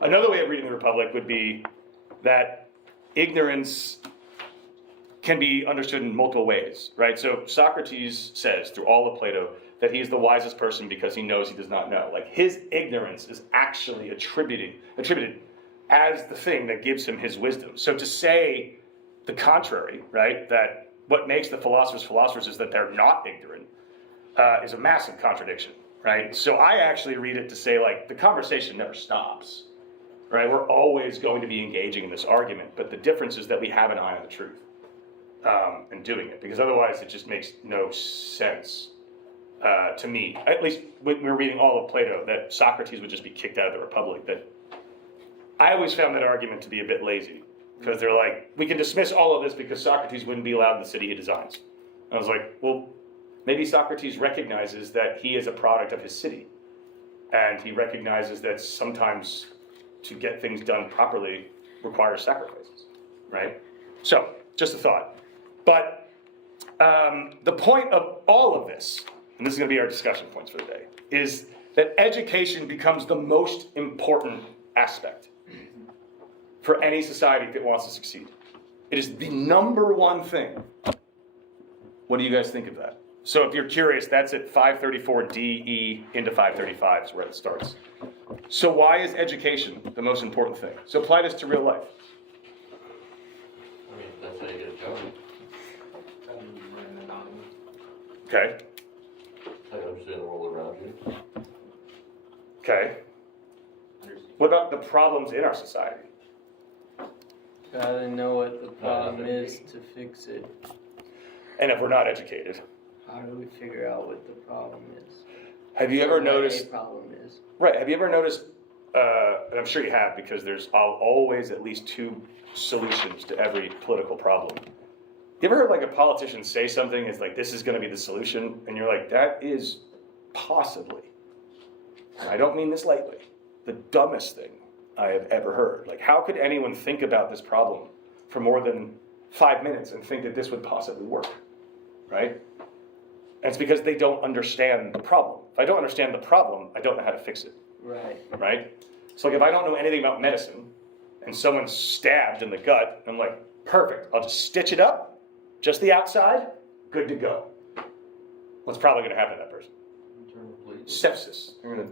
Another way of reading the Republic would be that ignorance can be understood in multiple ways, right? So Socrates says, through all of Plato, that he is the wisest person because he knows he does not know. Like, his ignorance is actually attributed as the thing that gives him his wisdom. So to say the contrary, right, that what makes the philosophers is that they're not ignorant, is a massive contradiction, right? So I actually read it to say, like, the conversation never stops, right? We're always going to be engaging in this argument, but the difference is that we have an eye on the truth and doing it, because otherwise it just makes no sense to me. At least when we're reading all of Plato, that Socrates would just be kicked out of the Republic. That I always found that argument to be a bit lazy, because they're like, we can dismiss all of this because Socrates wouldn't be allowed in the city he designs. And I was like, well, maybe Socrates recognizes that he is a product of his city, and he recognizes that sometimes to get things done properly requires sacrifices, right? So, just a thought. But the point of all of this, and this is going to be our discussion points for the day, is that education becomes the most important aspect for any society if it wants to succeed. It is the number one thing. What do you guys think of that? So if you're curious, that's at 534DE into 535 is where it starts. So why is education the most important thing? So apply this to real life. I mean, that's how you get a job. Okay. How you understand the world around you. Okay. What about the problems in our society? Gotta know what the problem is to fix it. And if we're not educated, How do we figure out what the problem is? have you ever What noticed? a problem is. Right. Have you ever noticed? And I'm sure you have, because there's always at least two solutions to every political problem. You ever heard like a politician say something? It's like, this is going to be the solution, and you're like, that is possibly, and I don't mean this lightly, the dumbest thing I have ever heard. Like, how could anyone think about this problem for more than 5 minutes and think that this would possibly work, right? And it's because they don't understand the problem. If I don't understand the problem, I don't know how to fix it, Right. right? So like if I don't know anything about medicine and someone's stabbed in the gut, I'm like, perfect, I'll just stitch it up, just the outside, good to go. What's probably gonna happen to that person? Sepsis. They're gonna,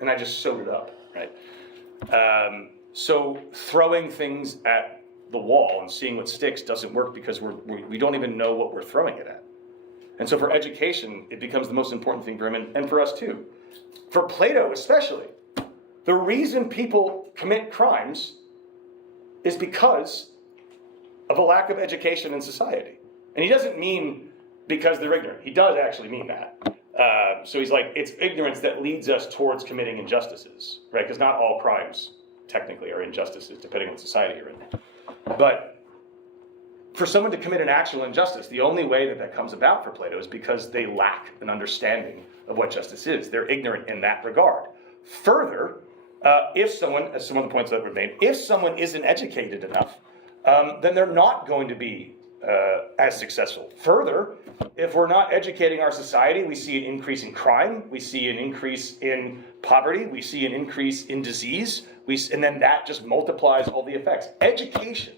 and I just sewed it up, right? So throwing things at the wall and seeing what sticks doesn't work because we don't even know what we're throwing it at. And so for education, it becomes the most important thing for him, and for us too. For Plato especially, the reason people commit crimes is because of a lack of education in society. And he doesn't mean because they're ignorant. He does actually mean that. So he's like, it's ignorance that leads us towards committing injustices, right? Because not all crimes technically are injustices, depending on the society you're in. But for someone to commit an actual injustice, the only way that that comes about for Plato is because they lack an understanding of what justice is. They're ignorant in that regard. Further, if someone, as some of the points that were made, if someone isn't educated enough, then they're not going to be as successful. Further, if we're not educating our society, we see an increase in crime, we see an increase in poverty, we see an increase in disease, and then that just multiplies all the effects. Education,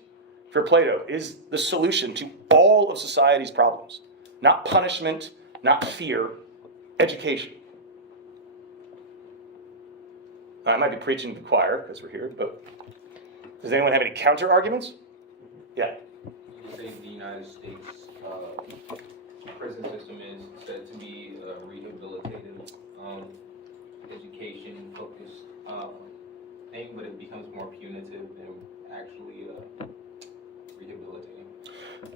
for Plato, is the solution to all of society's problems. Not punishment, not fear, education. I might be preaching to the choir because we're here, but does anyone have any counter arguments? Yeah. You say the United States prison system is said to be rehabilitative, education-focused thing, but it becomes more punitive than actually rehabilitating.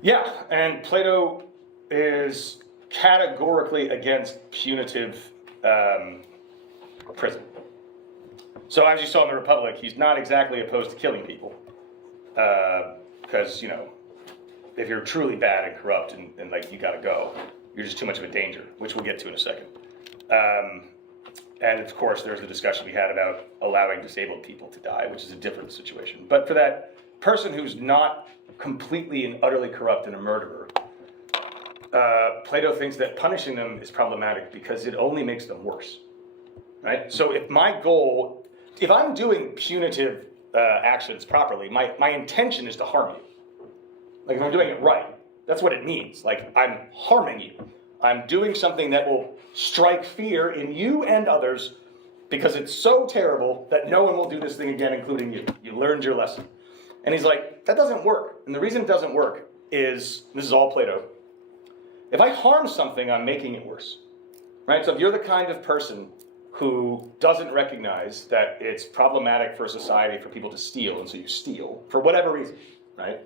Yeah, and Plato is categorically against punitive prison. So as you saw in the Republic, he's not exactly opposed to killing people. Because, if you're truly bad and corrupt and like you gotta go, you're just too much of a danger, which we'll get to in a second. And of course, there's the discussion we had about allowing disabled people to die, which is a different situation. But for that person who's not completely and utterly corrupt and a murderer, Plato thinks that punishing them is problematic because it only makes them worse, right? So if I'm doing punitive actions properly, my intention is to harm you. Like if I'm doing it right, that's what it means. Like I'm harming you. I'm doing something that will strike fear in you and others because it's so terrible that no one will do this thing again, including you. You learned your lesson. And he's like, that doesn't work. And the reason it doesn't work is, this is all Plato, if I harm something, I'm making it worse, right? So if you're the kind of person who doesn't recognize that it's problematic for society for people to steal, and so you steal for whatever reason, right?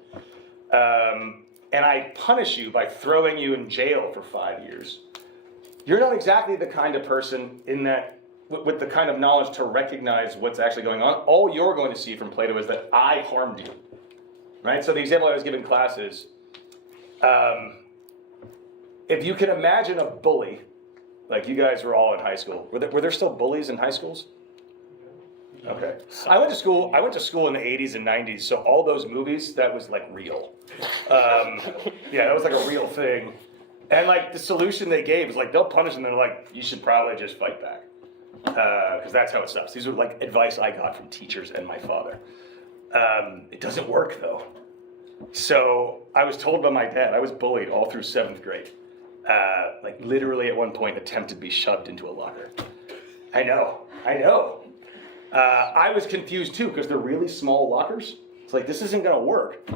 And I punish you by throwing you in jail for 5 years, you're not exactly the kind of person with the kind of knowledge to recognize what's actually going on. All you're going to see from Plato is that I harmed you, right? So the example I was giving class is, if you can imagine a bully, like you guys were all in high school. Were there still bullies in high schools? Okay. I went to school in the 80s and 90s, so all those movies, that was like real. Yeah, that was like a real thing. And like the solution they gave is like, they'll punish them, they're like, you should probably just fight back. Because that's how it sucks. These are like advice I got from teachers and my father. It doesn't work though. So I was told by my dad, I was bullied all through 7th grade. Like literally at one point attempted to be shoved into a locker. I know. I was confused too because they're really small lockers. It's like, this isn't gonna work.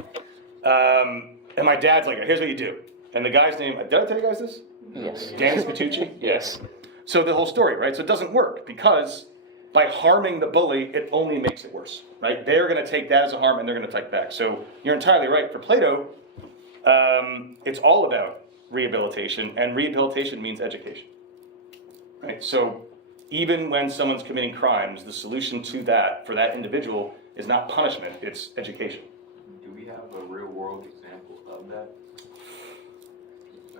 And my dad's like, here's what you do. And the guy's name, did I tell you guys this? Yes. Dan Spatucci? Yes. So the whole story, right? So it doesn't work because by harming the bully, it only makes it worse, right? They're going to take that as a harm and they're going to fight back. So you're entirely right. For Plato, it's all about rehabilitation, and rehabilitation means education, right? So even when someone's committing crimes, the solution to that, for that individual, is not punishment, it's education. Do we have a real world example of that?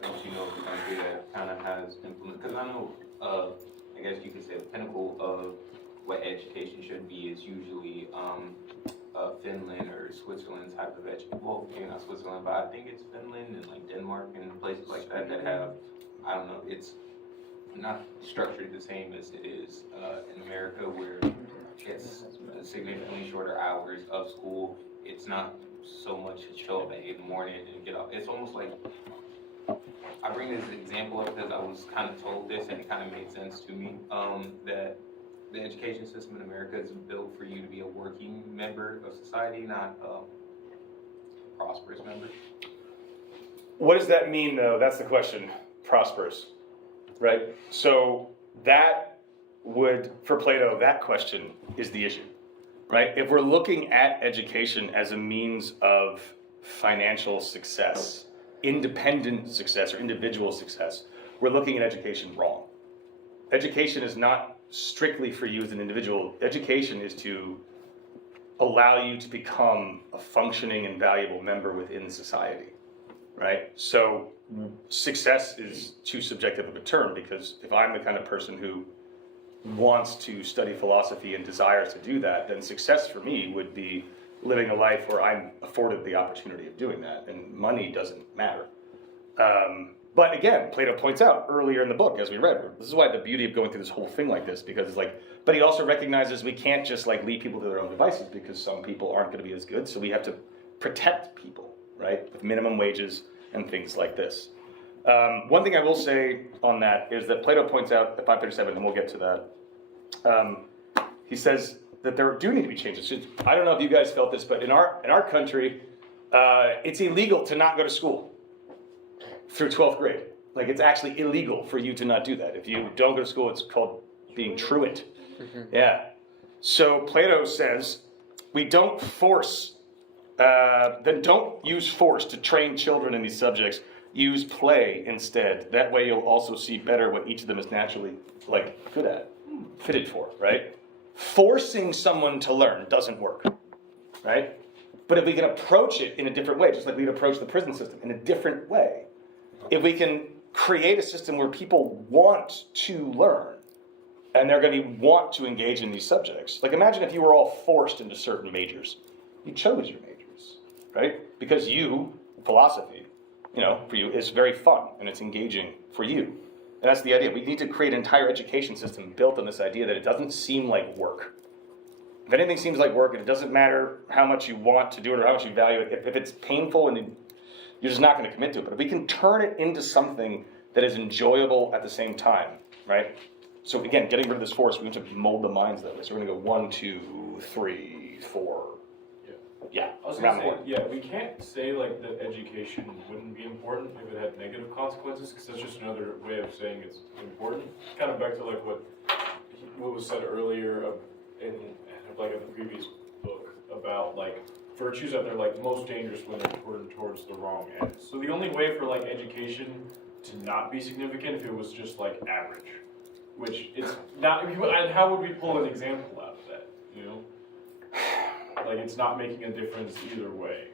Don't you know of a country that kind of has implemented, because I know, I guess you could say the pinnacle of what education should be is usually Finland or Switzerland type of education. Well, maybe not Switzerland, but I think it's Finland and like Denmark and places like that that have, I don't know, it's not structured the same as it is in America, where it's significantly shorter hours of school. It's not so much to show up at 8 in the morning and get off. It's almost like, I bring this example up because I was kind of told this and it kind of made sense to me, that the education system in America is built for you to be a working member of society, not a prosperous member. What does that mean, though? That's the question. Prosperous, right? So that would, for Plato, that question is the issue, right? If we're looking at education as a means of financial success, independent success or individual success, we're looking at education wrong. Education is not strictly for you as an individual. Education is to allow you to become a functioning and valuable member within society, right? So success is too subjective of a term, because if I'm the kind of person who wants to study philosophy and desires to do that, then success for me would be living a life where I'm afforded the opportunity of doing that, and money doesn't matter. But again, Plato points out earlier in the book, as we read, this is why the beauty of going through this whole thing like this, because it's like, but he also recognizes we can't just like leave people to their own devices, because some people aren't going to be as good, so we have to protect people, right, with minimum wages and things like this. One thing I will say on that is that Plato points out at 537, and we'll get to that, he says that there do need to be changes. I don't know if you guys felt this, but in our country, it's illegal to not go to school through 12th grade. Like, it's actually illegal for you to not do that. If you don't go to school, it's called being truant. Yeah. So Plato says, we don't force, then don't use force to train children in these subjects. Use play instead. That way you'll also see better what each of them is naturally, like, good at, fitted for, right? Forcing someone to learn doesn't work, right? But if we can approach it in a different way, just like we'd approach the prison system in a different way, if we can create a system where people want to learn, and they're going to want to engage in these subjects. Like, imagine if you were all forced into certain majors. You chose your majors, right? Because philosophy, for you is very fun, and it's engaging for you. And that's the idea. We need to create an entire education system built on this idea that it doesn't seem like work. If anything seems like work, and it doesn't matter how much you want to do it or how much you value it, if it's painful and you're just not going to commit to it. But if we can turn it into something that is enjoyable at the same time, right? So again, getting rid of this force, we need to mold the minds that way. So we're going to go 1, 2, 3, 4. Yeah, I was around gonna the say, yeah, we can't say like that education wouldn't be important if it had negative consequences, because that's just another way of saying it's important. Kind of back to like what was said earlier in like in the previous book about like virtues that they're like most dangerous when they're towards the wrong end. So the only way for like education to not be significant if it was just like average, which it's not. And how would we pull an example out of that? Like, it's not making a difference either way.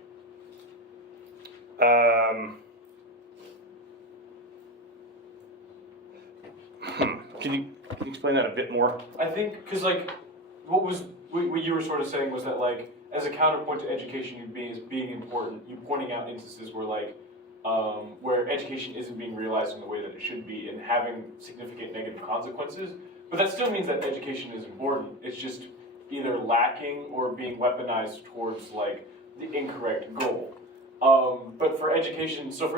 Can you explain that a bit more? I think, because like, what you were sort of saying was that like, as a counterpoint to education being important, you pointing out instances where like, where education isn't being realized in the way that it should be and having significant negative consequences. But that still means that education is important. It's just either lacking or being weaponized towards like the incorrect goal. But for education, not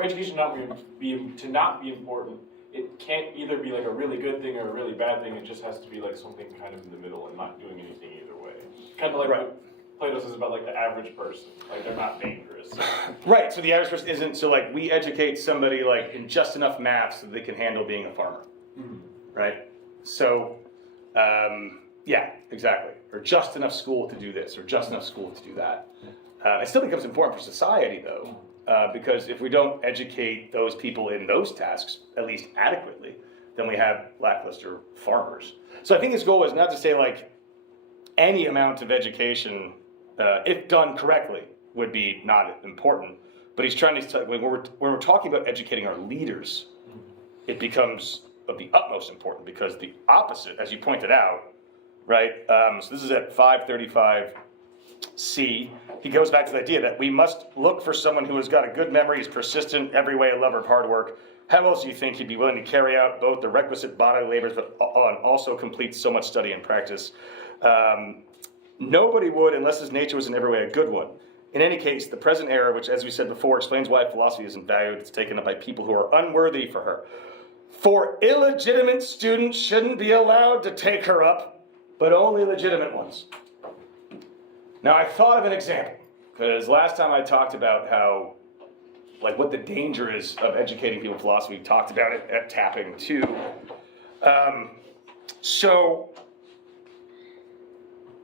be important, it can't either be like a really good thing or a really bad thing. It just has to be like something kind of in the middle and not doing anything either way. Kind of like what Plato says about like the average person, like they're not dangerous. Right. So the average person isn't. So like we educate somebody like in just enough math so they can handle being a farmer. Right. So. Yeah, exactly. Or just enough school to do this, or just enough school to do that. It still becomes important for society, though, because if we don't educate those people in those tasks, at least adequately, then we have lackluster farmers. So I think his goal is not to say like any amount of education, if done correctly, would be not important. But he's trying to, when we're talking about educating our leaders, it becomes of the utmost important, because the opposite, as you pointed out, right? So this is at 535C. He goes back to the idea that we must look for someone who has got a good memory, is persistent, every way a lover of hard work. How else do you think he'd be willing to carry out both the requisite bodily labors, but also complete so much study and practice? Nobody would, unless his nature was in every way a good one. In any case, the present era, which, as we said before, explains why philosophy isn't valued, it's taken up by people who are unworthy for her. For illegitimate students shouldn't be allowed to take her up, but only legitimate ones. Now, I thought of an example, because last time I talked about how, like, what the danger is of educating people in philosophy. We talked about it at tapping, too. So,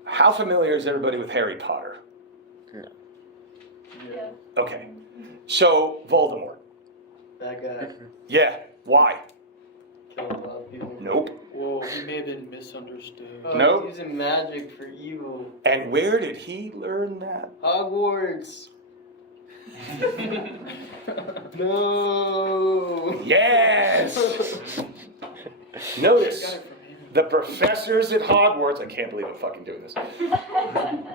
how familiar is everybody with Harry Potter? No. Yeah. Okay. So, Voldemort. That guy Yeah. Why? killed a lot of people. Nope. Whoa, he may have been misunderstood. Oh, Nope. he's using magic for evil. And where did he learn that? Hogwarts. No. Yes! Notice, the professors at Hogwarts, I can't believe I'm fucking doing this.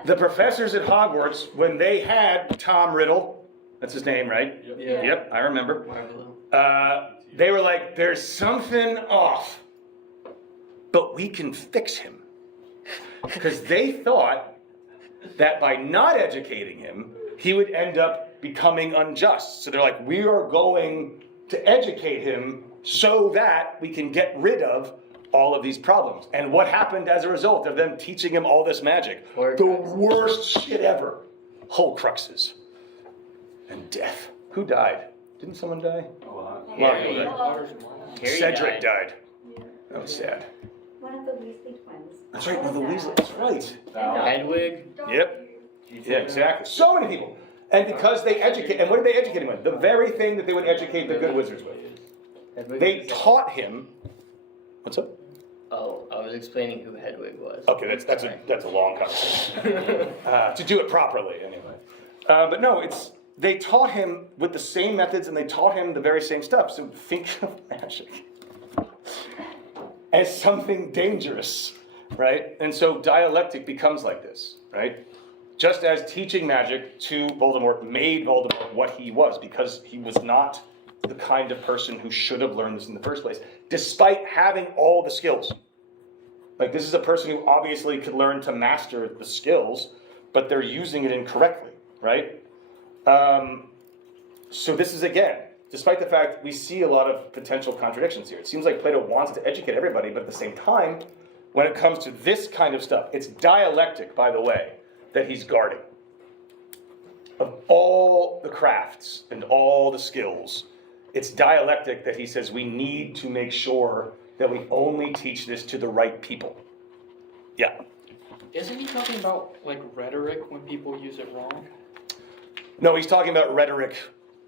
The professors at Hogwarts, when they had Tom Riddle, that's his name, right? Yeah. Yep, I remember. Marvel. They were like, there's something off, but we can fix him. Because they thought that by not educating him, he would end up becoming unjust. So they're like, we are going to educate him so that we can get rid of all of these problems. And what happened as a result of them teaching him all this magic? The worst shit ever. Horcruxes. And death. Who died? Didn't someone die? A lot. A lot of people died. Harry Cedric died. died. That was sad. One of the Weasley twins. That's right, one of the Weasley. That's right. Hedwig. Yep. Yeah, exactly. So many people. And because they educate, and what did they educate him with? The very thing that they would educate the good wizards with. Hedwig They was- taught him. What's up? Oh, I was explaining who Hedwig was. Okay, that's a long conversation. To do it properly, anyway. But no, they taught him with the same methods, and they taught him the very same stuff. So think of magic as something dangerous, right? And so dialectic becomes like this, right? Just as teaching magic to Voldemort made Voldemort what he was, because he was not the kind of person who should have learned this in the first place, despite having all the skills. Like, this is a person who obviously could learn to master the skills, but they're using it incorrectly, right? So this is, again, despite the fact we see a lot of potential contradictions here. It seems like Plato wants to educate everybody, but at the same time, when it comes to this kind of stuff, it's dialectic, by the way, that he's guarding. Of all the crafts and all the skills, it's dialectic that he says we need to make sure that we only teach this to the right people. Yeah. Isn't he talking about like rhetoric when people use it wrong? No, he's talking about rhetoric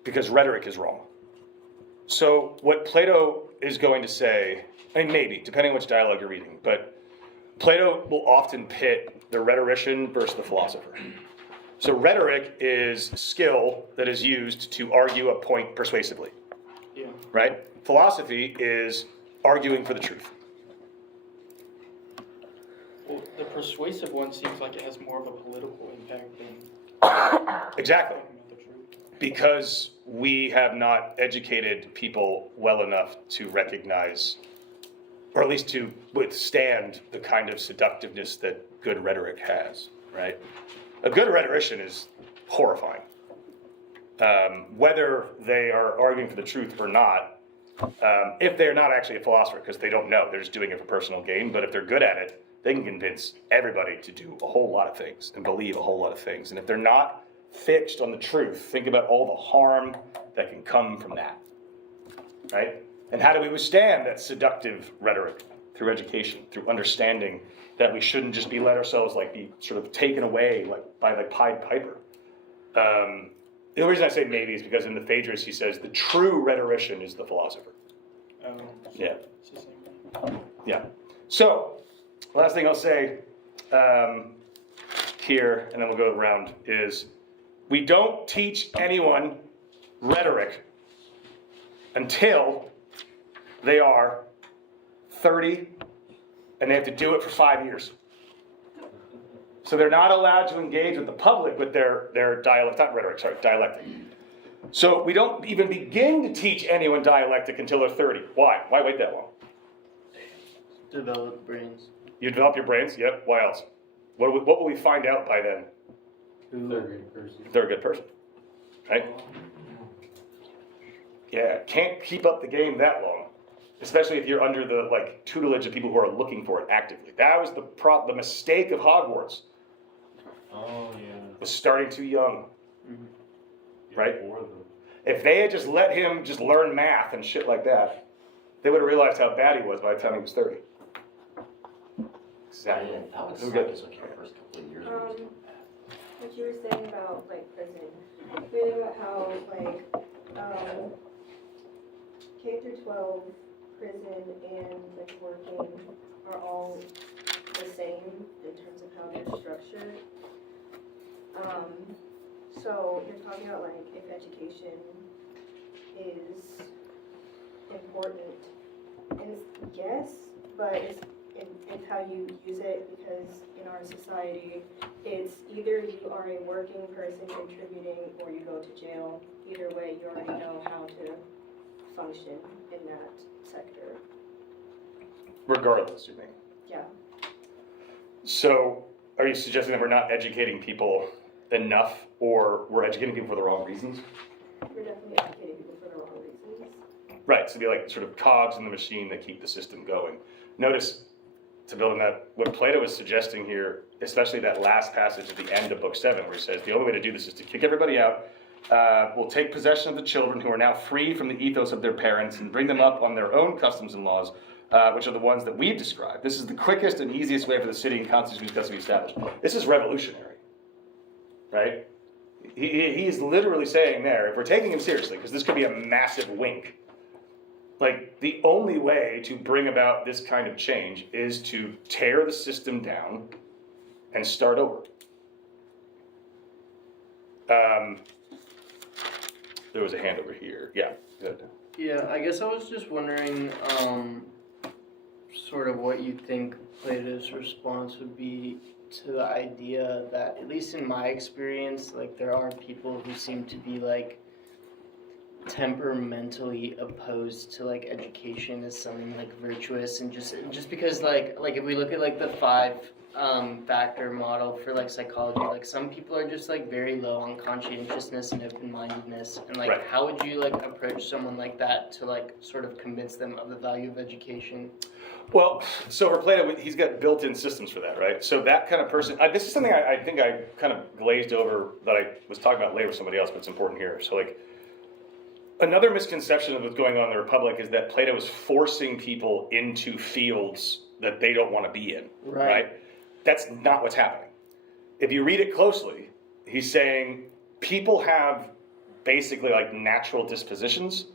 because rhetoric is wrong. So what Plato is going to say, I mean, maybe, depending on which dialogue you're reading, but Plato will often pit the rhetorician versus the philosopher. So rhetoric is skill that is used to argue a point persuasively. Yeah. Right? Philosophy is arguing for the truth. Well, the persuasive one seems like it has more of a political impact than Exactly. talking about the truth. Because we have not educated people well enough to recognize, or at least to withstand, the kind of seductiveness that good rhetoric has, right? A good rhetorician is horrifying. Whether they are arguing for the truth or not, if they're not actually a philosopher, because they don't know, they're just doing it for personal gain, but if they're good at it, they can convince everybody to do a whole lot of things and believe a whole lot of things. And if they're not fixed on the truth, think about all the harm that can come from that, right? And how do we withstand that seductive rhetoric? through education, through understanding that we shouldn't just be let ourselves like be sort of taken away like by like Pied Piper. The only reason I say maybe is because in the Phaedrus he says the true rhetorician is the philosopher. Yeah. It's the same thing. Yeah. So, last thing I'll say here, and then we'll go around, is we don't teach anyone rhetoric until they are 30 and they have to do it for 5 years. So they're not allowed to engage with the public with their dialectic. So we don't even begin to teach anyone dialectic until they're 30. Why? Why wait that long? Develop brains. You develop your brains? Yep. Why else? What will we find out by then? They're a good person. They're a good person, right? Yeah, can't keep up the game that long, especially if you're under the like tutelage of people who are looking for it actively. That was the mistake of Hogwarts. Oh, yeah. Was starting too young, right? Four of them. If they had just let him just learn math and shit like that, they would have realized how bad he was by the time he was 30. Exactly. Yeah, that would Who suck got- as like your first couple of years. What you were saying about like prison, really about how like K through 12, prison and like working are all the same in terms of how they're structured. So you're talking about like if education is important, and yes, but it's how you use it, because in our society, it's either you are a working person contributing or you go to jail. Either way, you already know how to function in that sector. Regardless, you mean? Yeah. So, are you suggesting that we're not educating people enough, or we're educating people for the wrong reasons? We're definitely educating people for the wrong reasons. Right, so be like sort of cogs in the machine that keep the system going. Notice, to build on that, what Plato is suggesting here, especially that last passage at the end of Book 7, where he says the only way to do this is to kick everybody out. We'll take possession of the children who are now free from the ethos of their parents and bring them up on their own customs and laws, which are the ones that we've described. This is the quickest and easiest way for the city and constitution to be established. This is revolutionary, right? He is literally saying there, if we're taking him seriously, because this could be a massive wink, like the only way to bring about this kind of change is to tear the system down and start over. There was a hand over here. Yeah, good. Yeah, I guess I was just wondering, sort of what you think Plato's response would be to the idea that, at least in my experience, like there are people who seem to be like temperamentally opposed to like education as something like virtuous, and just because like if we look at like the 5 factor model for like psychology, like some people are just like very low on conscientiousness and open-mindedness, and like Right. how would you like approach someone like that to like sort of convince them of the value of education? Well, so for Plato, he's got built-in systems for that, right? So that kind of person, this is something I think I kind of glazed over that I was talking about later with somebody else, but it's important here. So like, another misconception of what's going on in the Republic is that Plato is forcing people into fields that they don't want to be in, right? That's not what's happening. If you read it closely, he's saying people have basically like natural dispositions.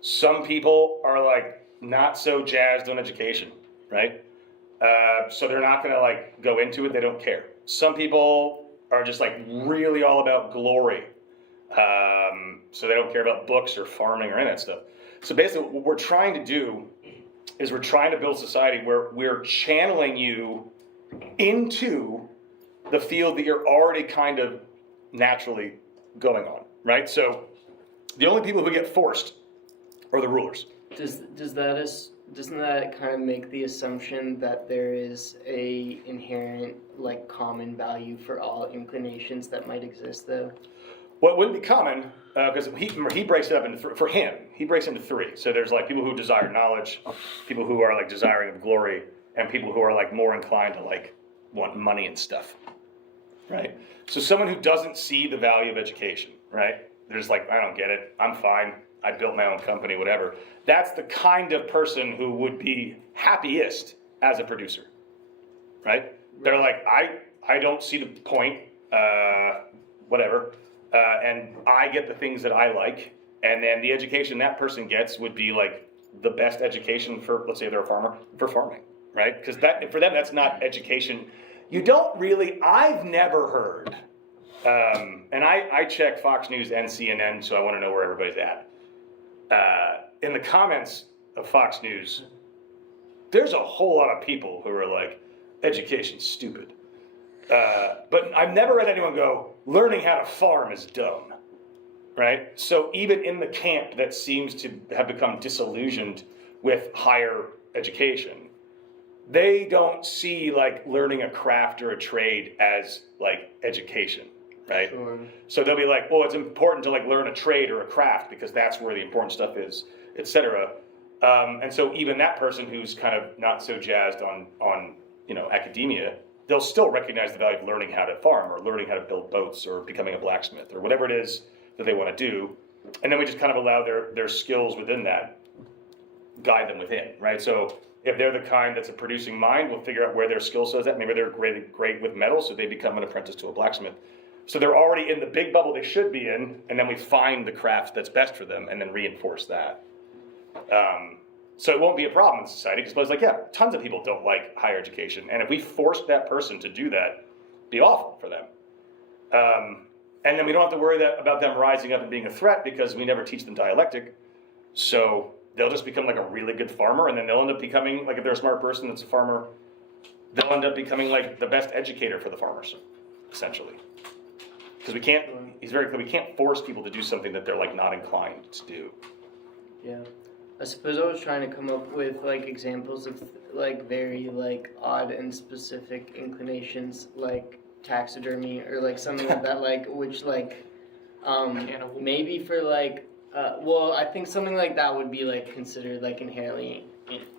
Some people are like not so jazzed on education, right? So they're not gonna like go into it, they don't care. Some people are just like really all about glory. So they don't care about books or farming or any of that stuff. So basically what we're trying to do is we're trying to build a society where we're channeling you into the field that you're already kind of naturally going on, right? So the only people who get forced are the rulers. Doesn't that kind of make the assumption that there is a inherent like common value for all inclinations that might exist though? What wouldn't be common, because he breaks it up into for him, he breaks into 3. So there's like people who desire knowledge, people who are like desiring of glory, and people who are like more inclined to like want money and stuff, right? So someone who doesn't see the value of education, right? There's like, I don't get it, I'm fine, I built my own company, whatever. That's the kind of person who would be happiest as a producer, right? They're like, I don't see the point, whatever, and I get the things that I like, and then the education that person gets would be like the best education for, let's say they're a farmer, for farming, right? Because that, for them, that's not education. You don't really, I've never heard, and I check Fox News and CNN, so I want to know where everybody's at. In the comments of Fox News, there's a whole lot of people who are like, education's stupid. But I've never read anyone go, learning how to farm is dumb, right? So even in the camp that seems to have become disillusioned with higher education, they don't see like learning a craft or a trade as like education, right? Sure. So they'll be like, well, it's important to like learn a trade or a craft because that's where the important stuff is, etc. And so even that person who's kind of not so jazzed on academia, they'll still recognize the value of learning how to farm or learning how to build boats or becoming a blacksmith or whatever it is that they want to do. And then we just kind of allow their skills within that, guide them within, right? So if they're the kind that's a producing mind, we'll figure out where their skill set is at. Maybe they're great with metal, so they become an apprentice to a blacksmith. So they're already in the big bubble they should be in, and then we find the craft that's best for them and then reinforce that. So it won't be a problem in society because it's like, yeah, tons of people don't like higher education. And if we forced that person to do that, it'd be awful for them. And then we don't have to worry about them rising up and being a threat because we never teach them dialectic. So they'll just become like a really good farmer, and then they'll end up becoming, like if they're a smart person that's a farmer, they'll end up becoming like the best educator for the farmers, essentially. Because he's very clear, we can't force people to do something that they're like not inclined to do. Yeah. I suppose I was trying to come up with like examples of like very like odd and specific inclinations, like taxidermy or like something like that, like which like maybe for like well, I think something like that would be like considered like inherently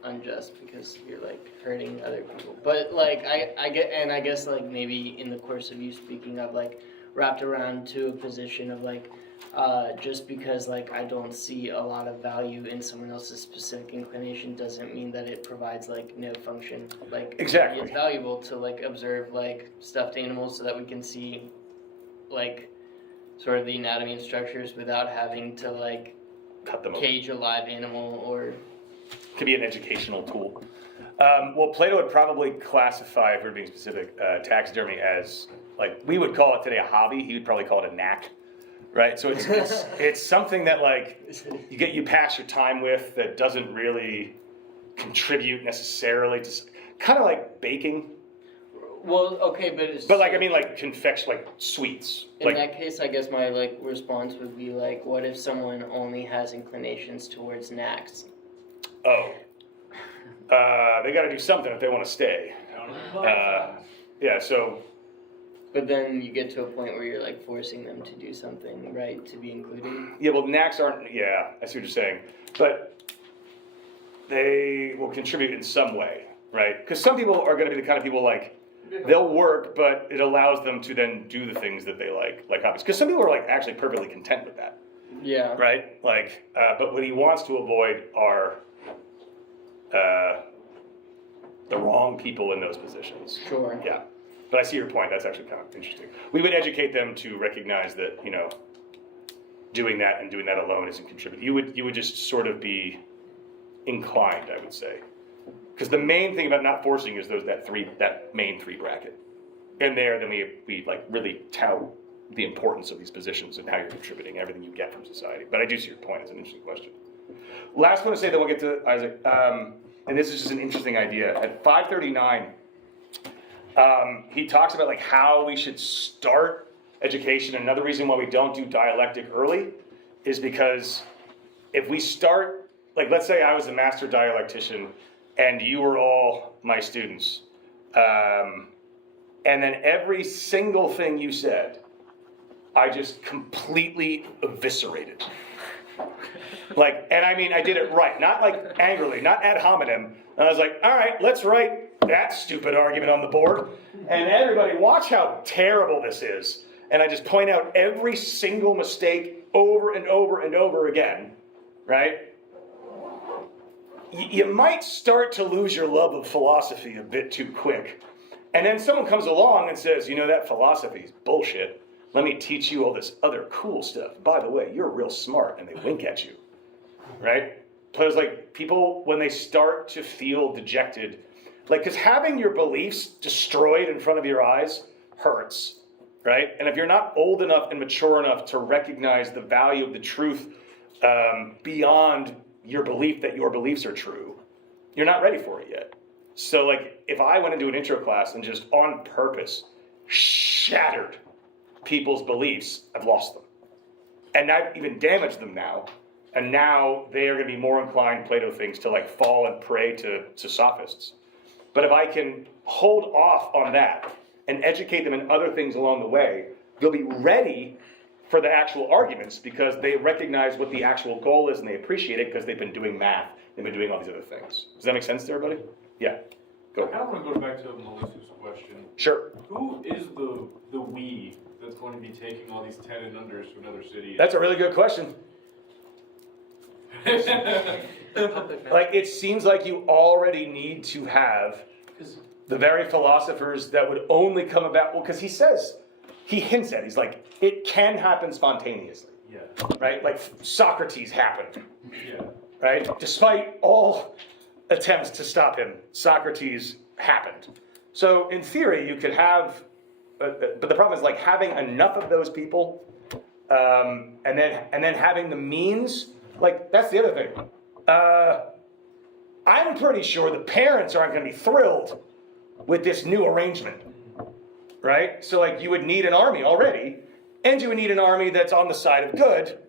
unjust because you're like hurting other people. But like I guess like maybe in the course of you speaking of like wrapped around to a position of like just because like I don't see a lot of value in someone else's specific inclination doesn't mean that it provides like no function. Like exactly, it's valuable to like observe like stuffed animals so that we can see like sort of the anatomy and structures without having to like cut them cage a live animal or. Could be an educational tool. Well, Plato would probably classify, if we're being specific, taxidermy as like we would call it today a hobby. He would probably call it a knack. Right, so it's something that like you pass your time with that doesn't really contribute necessarily to kind of like baking. Well, okay, but like I mean like confection, like sweets. In that case, I guess my like response would be like, what if someone only has inclinations towards knacks? Oh, they got to do something if they want to stay. Yeah, so. But then you get to a point where you're like forcing them to do something, right, to be included? Yeah, well, knacks aren't, yeah, I see what you're saying. But they will contribute in some way, right? Because some people are going to be the kind of people like, they'll work, but it allows them to then do the things that they like hobbies. Because some people are like actually perfectly content with that. Yeah. Right? Like, but what he wants to avoid are the wrong people in those positions. Sure. Yeah. But I see your point. That's actually kind of interesting. We would educate them to recognize that, doing that and doing that alone isn't contributing. You would just sort of be inclined, I would say. Because the main thing about not forcing is that main three bracket. And then we like really tout the importance of these positions and how you're contributing everything you get from society. But I do see your point. It's an interesting question. Last one to say, then we'll get to Isaac. And this is just an interesting idea. At 539. He talks about like how we should start education. Another reason why we don't do dialectic early is because if we start, like let's say I was a master dialectician and you were all my students, and then every single thing you said, I just completely eviscerated. And I mean, I did it right, not like angrily, not ad hominem. And I was like, all right, let's write that stupid argument on the board. And everybody, watch how terrible this is. And I just point out every single mistake over and over and over again, right? you might start to lose your love of philosophy a bit too quick. And then someone comes along and says, you know, that philosophy is bullshit. Let me teach you all this other cool stuff. By the way, you're real smart, and they wink at you, right? Because like people, when they start to feel dejected, like, because having your beliefs destroyed in front of your eyes hurts, right? And if you're not old enough and mature enough to recognize the value of the truth beyond your belief that your beliefs are true, you're not ready for it yet. So like, if I went into an intro class and just on purpose shattered people's beliefs, I've lost them. And I've even damaged them now. And now they are going to be more inclined, Plato thinks, to like fall and prey to sophists. But if I can hold off on that and educate them in other things along the way, they'll be ready for the actual arguments because they recognize what the actual goal is and they appreciate it because they've been doing math, they've been doing all these other things. Does that make sense to everybody? Yeah, go. I kind of want to go back to Melissa's question. Sure. Who is the we that's going to be taking all these 10 and unders to another city? That's a really good question. Like, it seems like you already need to have the very philosophers that would only come about, well, because he hints at, he's like, it can happen spontaneously. Yeah. Right? Like Socrates happened. Yeah. Right? Despite all attempts to stop him, Socrates happened. So in theory, you could have, but the problem is like having enough of those people, and then having the means. Like, that's the other thing. I'm pretty sure the parents aren't going to be thrilled with this new arrangement, right? So, like, you would need an army already, and you would need an army that's on the side of good.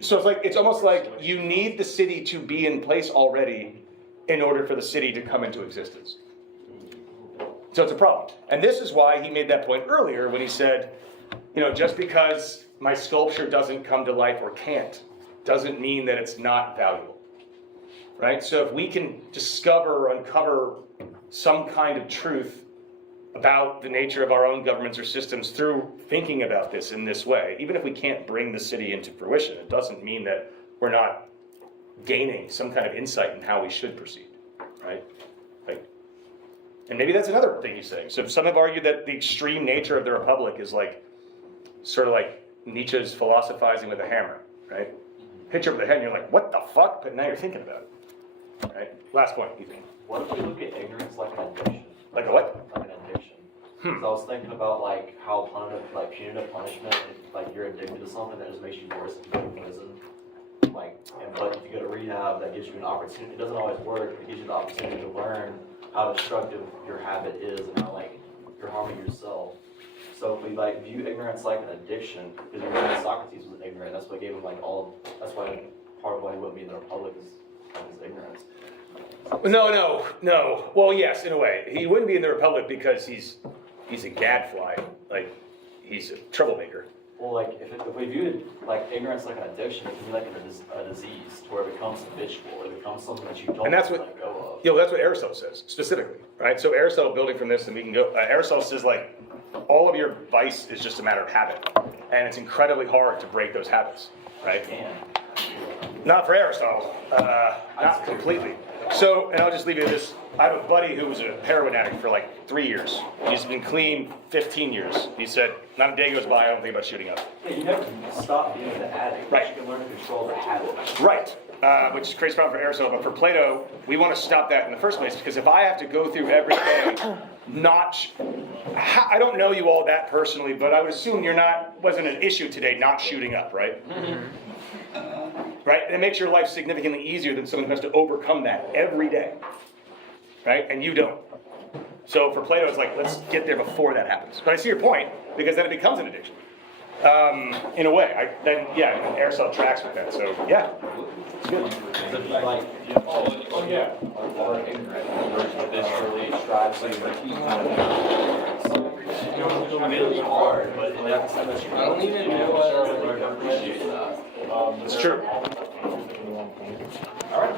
So it's almost like you need the city to be in place already in order for the city to come into existence. So it's a problem. And this is why he made that point earlier when he said, you know, just because my sculpture doesn't come to life or can't, doesn't mean that it's not valuable, right? So if we can discover or uncover some kind of truth about the nature of our own governments or systems through thinking about this in this way, even if we can't bring the city into fruition, it doesn't mean that we're not gaining some kind of insight in how we should proceed, right? Like, and maybe that's another thing he's saying. So some have argued that the extreme nature of the Republic is like, sort of like Nietzsche's philosophizing with a hammer, right? Hit you over the head and you're like, what the fuck? But now you're thinking about it, right? Last point, Ethan. What if we look at ignorance like an addiction? Like a what? Like an addiction. So I was thinking about like how punitive punishment, if, like you're addicted to something that just makes you worse than going to prison. Like, but if you go to rehab, that gives you an opportunity. It doesn't always work, but it gives you the opportunity to learn how destructive your habit is and how like you're harming yourself. So if we like view ignorance like an addiction, because Socrates was ignorant, that's what gave him like that's why part of why he wouldn't be in the Republic is his ignorance. No. Well, yes, in a way. He wouldn't be in the Republic because he's a gadfly. Like, he's a troublemaker. Well, like, if we viewed like ignorance like an addiction, it can be like a disease to where it becomes habitual. It becomes something that you don't let go of. That's what Aristotle says, specifically, right? So Aristotle, building from this, and we can go, Aristotle says, like, all of your vice is just a matter of habit. And it's incredibly hard to break those habits, right? Not for Aristotle, not completely. So, and I'll just leave you with this. I have a buddy who was a heroin addict for like 3 years. He's been clean 15 years. He said, not a day goes by I don't think about shooting up. Yeah, you never stop being an addict. Right. You can learn to control the habit. Right. Which creates a problem for Aristotle, but for Plato, we want to stop that in the first place, because if I have to go through every day I don't know you all that personally, but I would assume wasn't an issue today not shooting up, right? Right? And it makes your life significantly easier than someone who has to overcome that every day, right? And you don't. So for Plato, it's like, let's get there before that happens. But I see your point, because then it becomes an addiction. In a way, Aristotle tracks with that. So yeah, it's good. It's hard, but I don't even know what It's true. All right.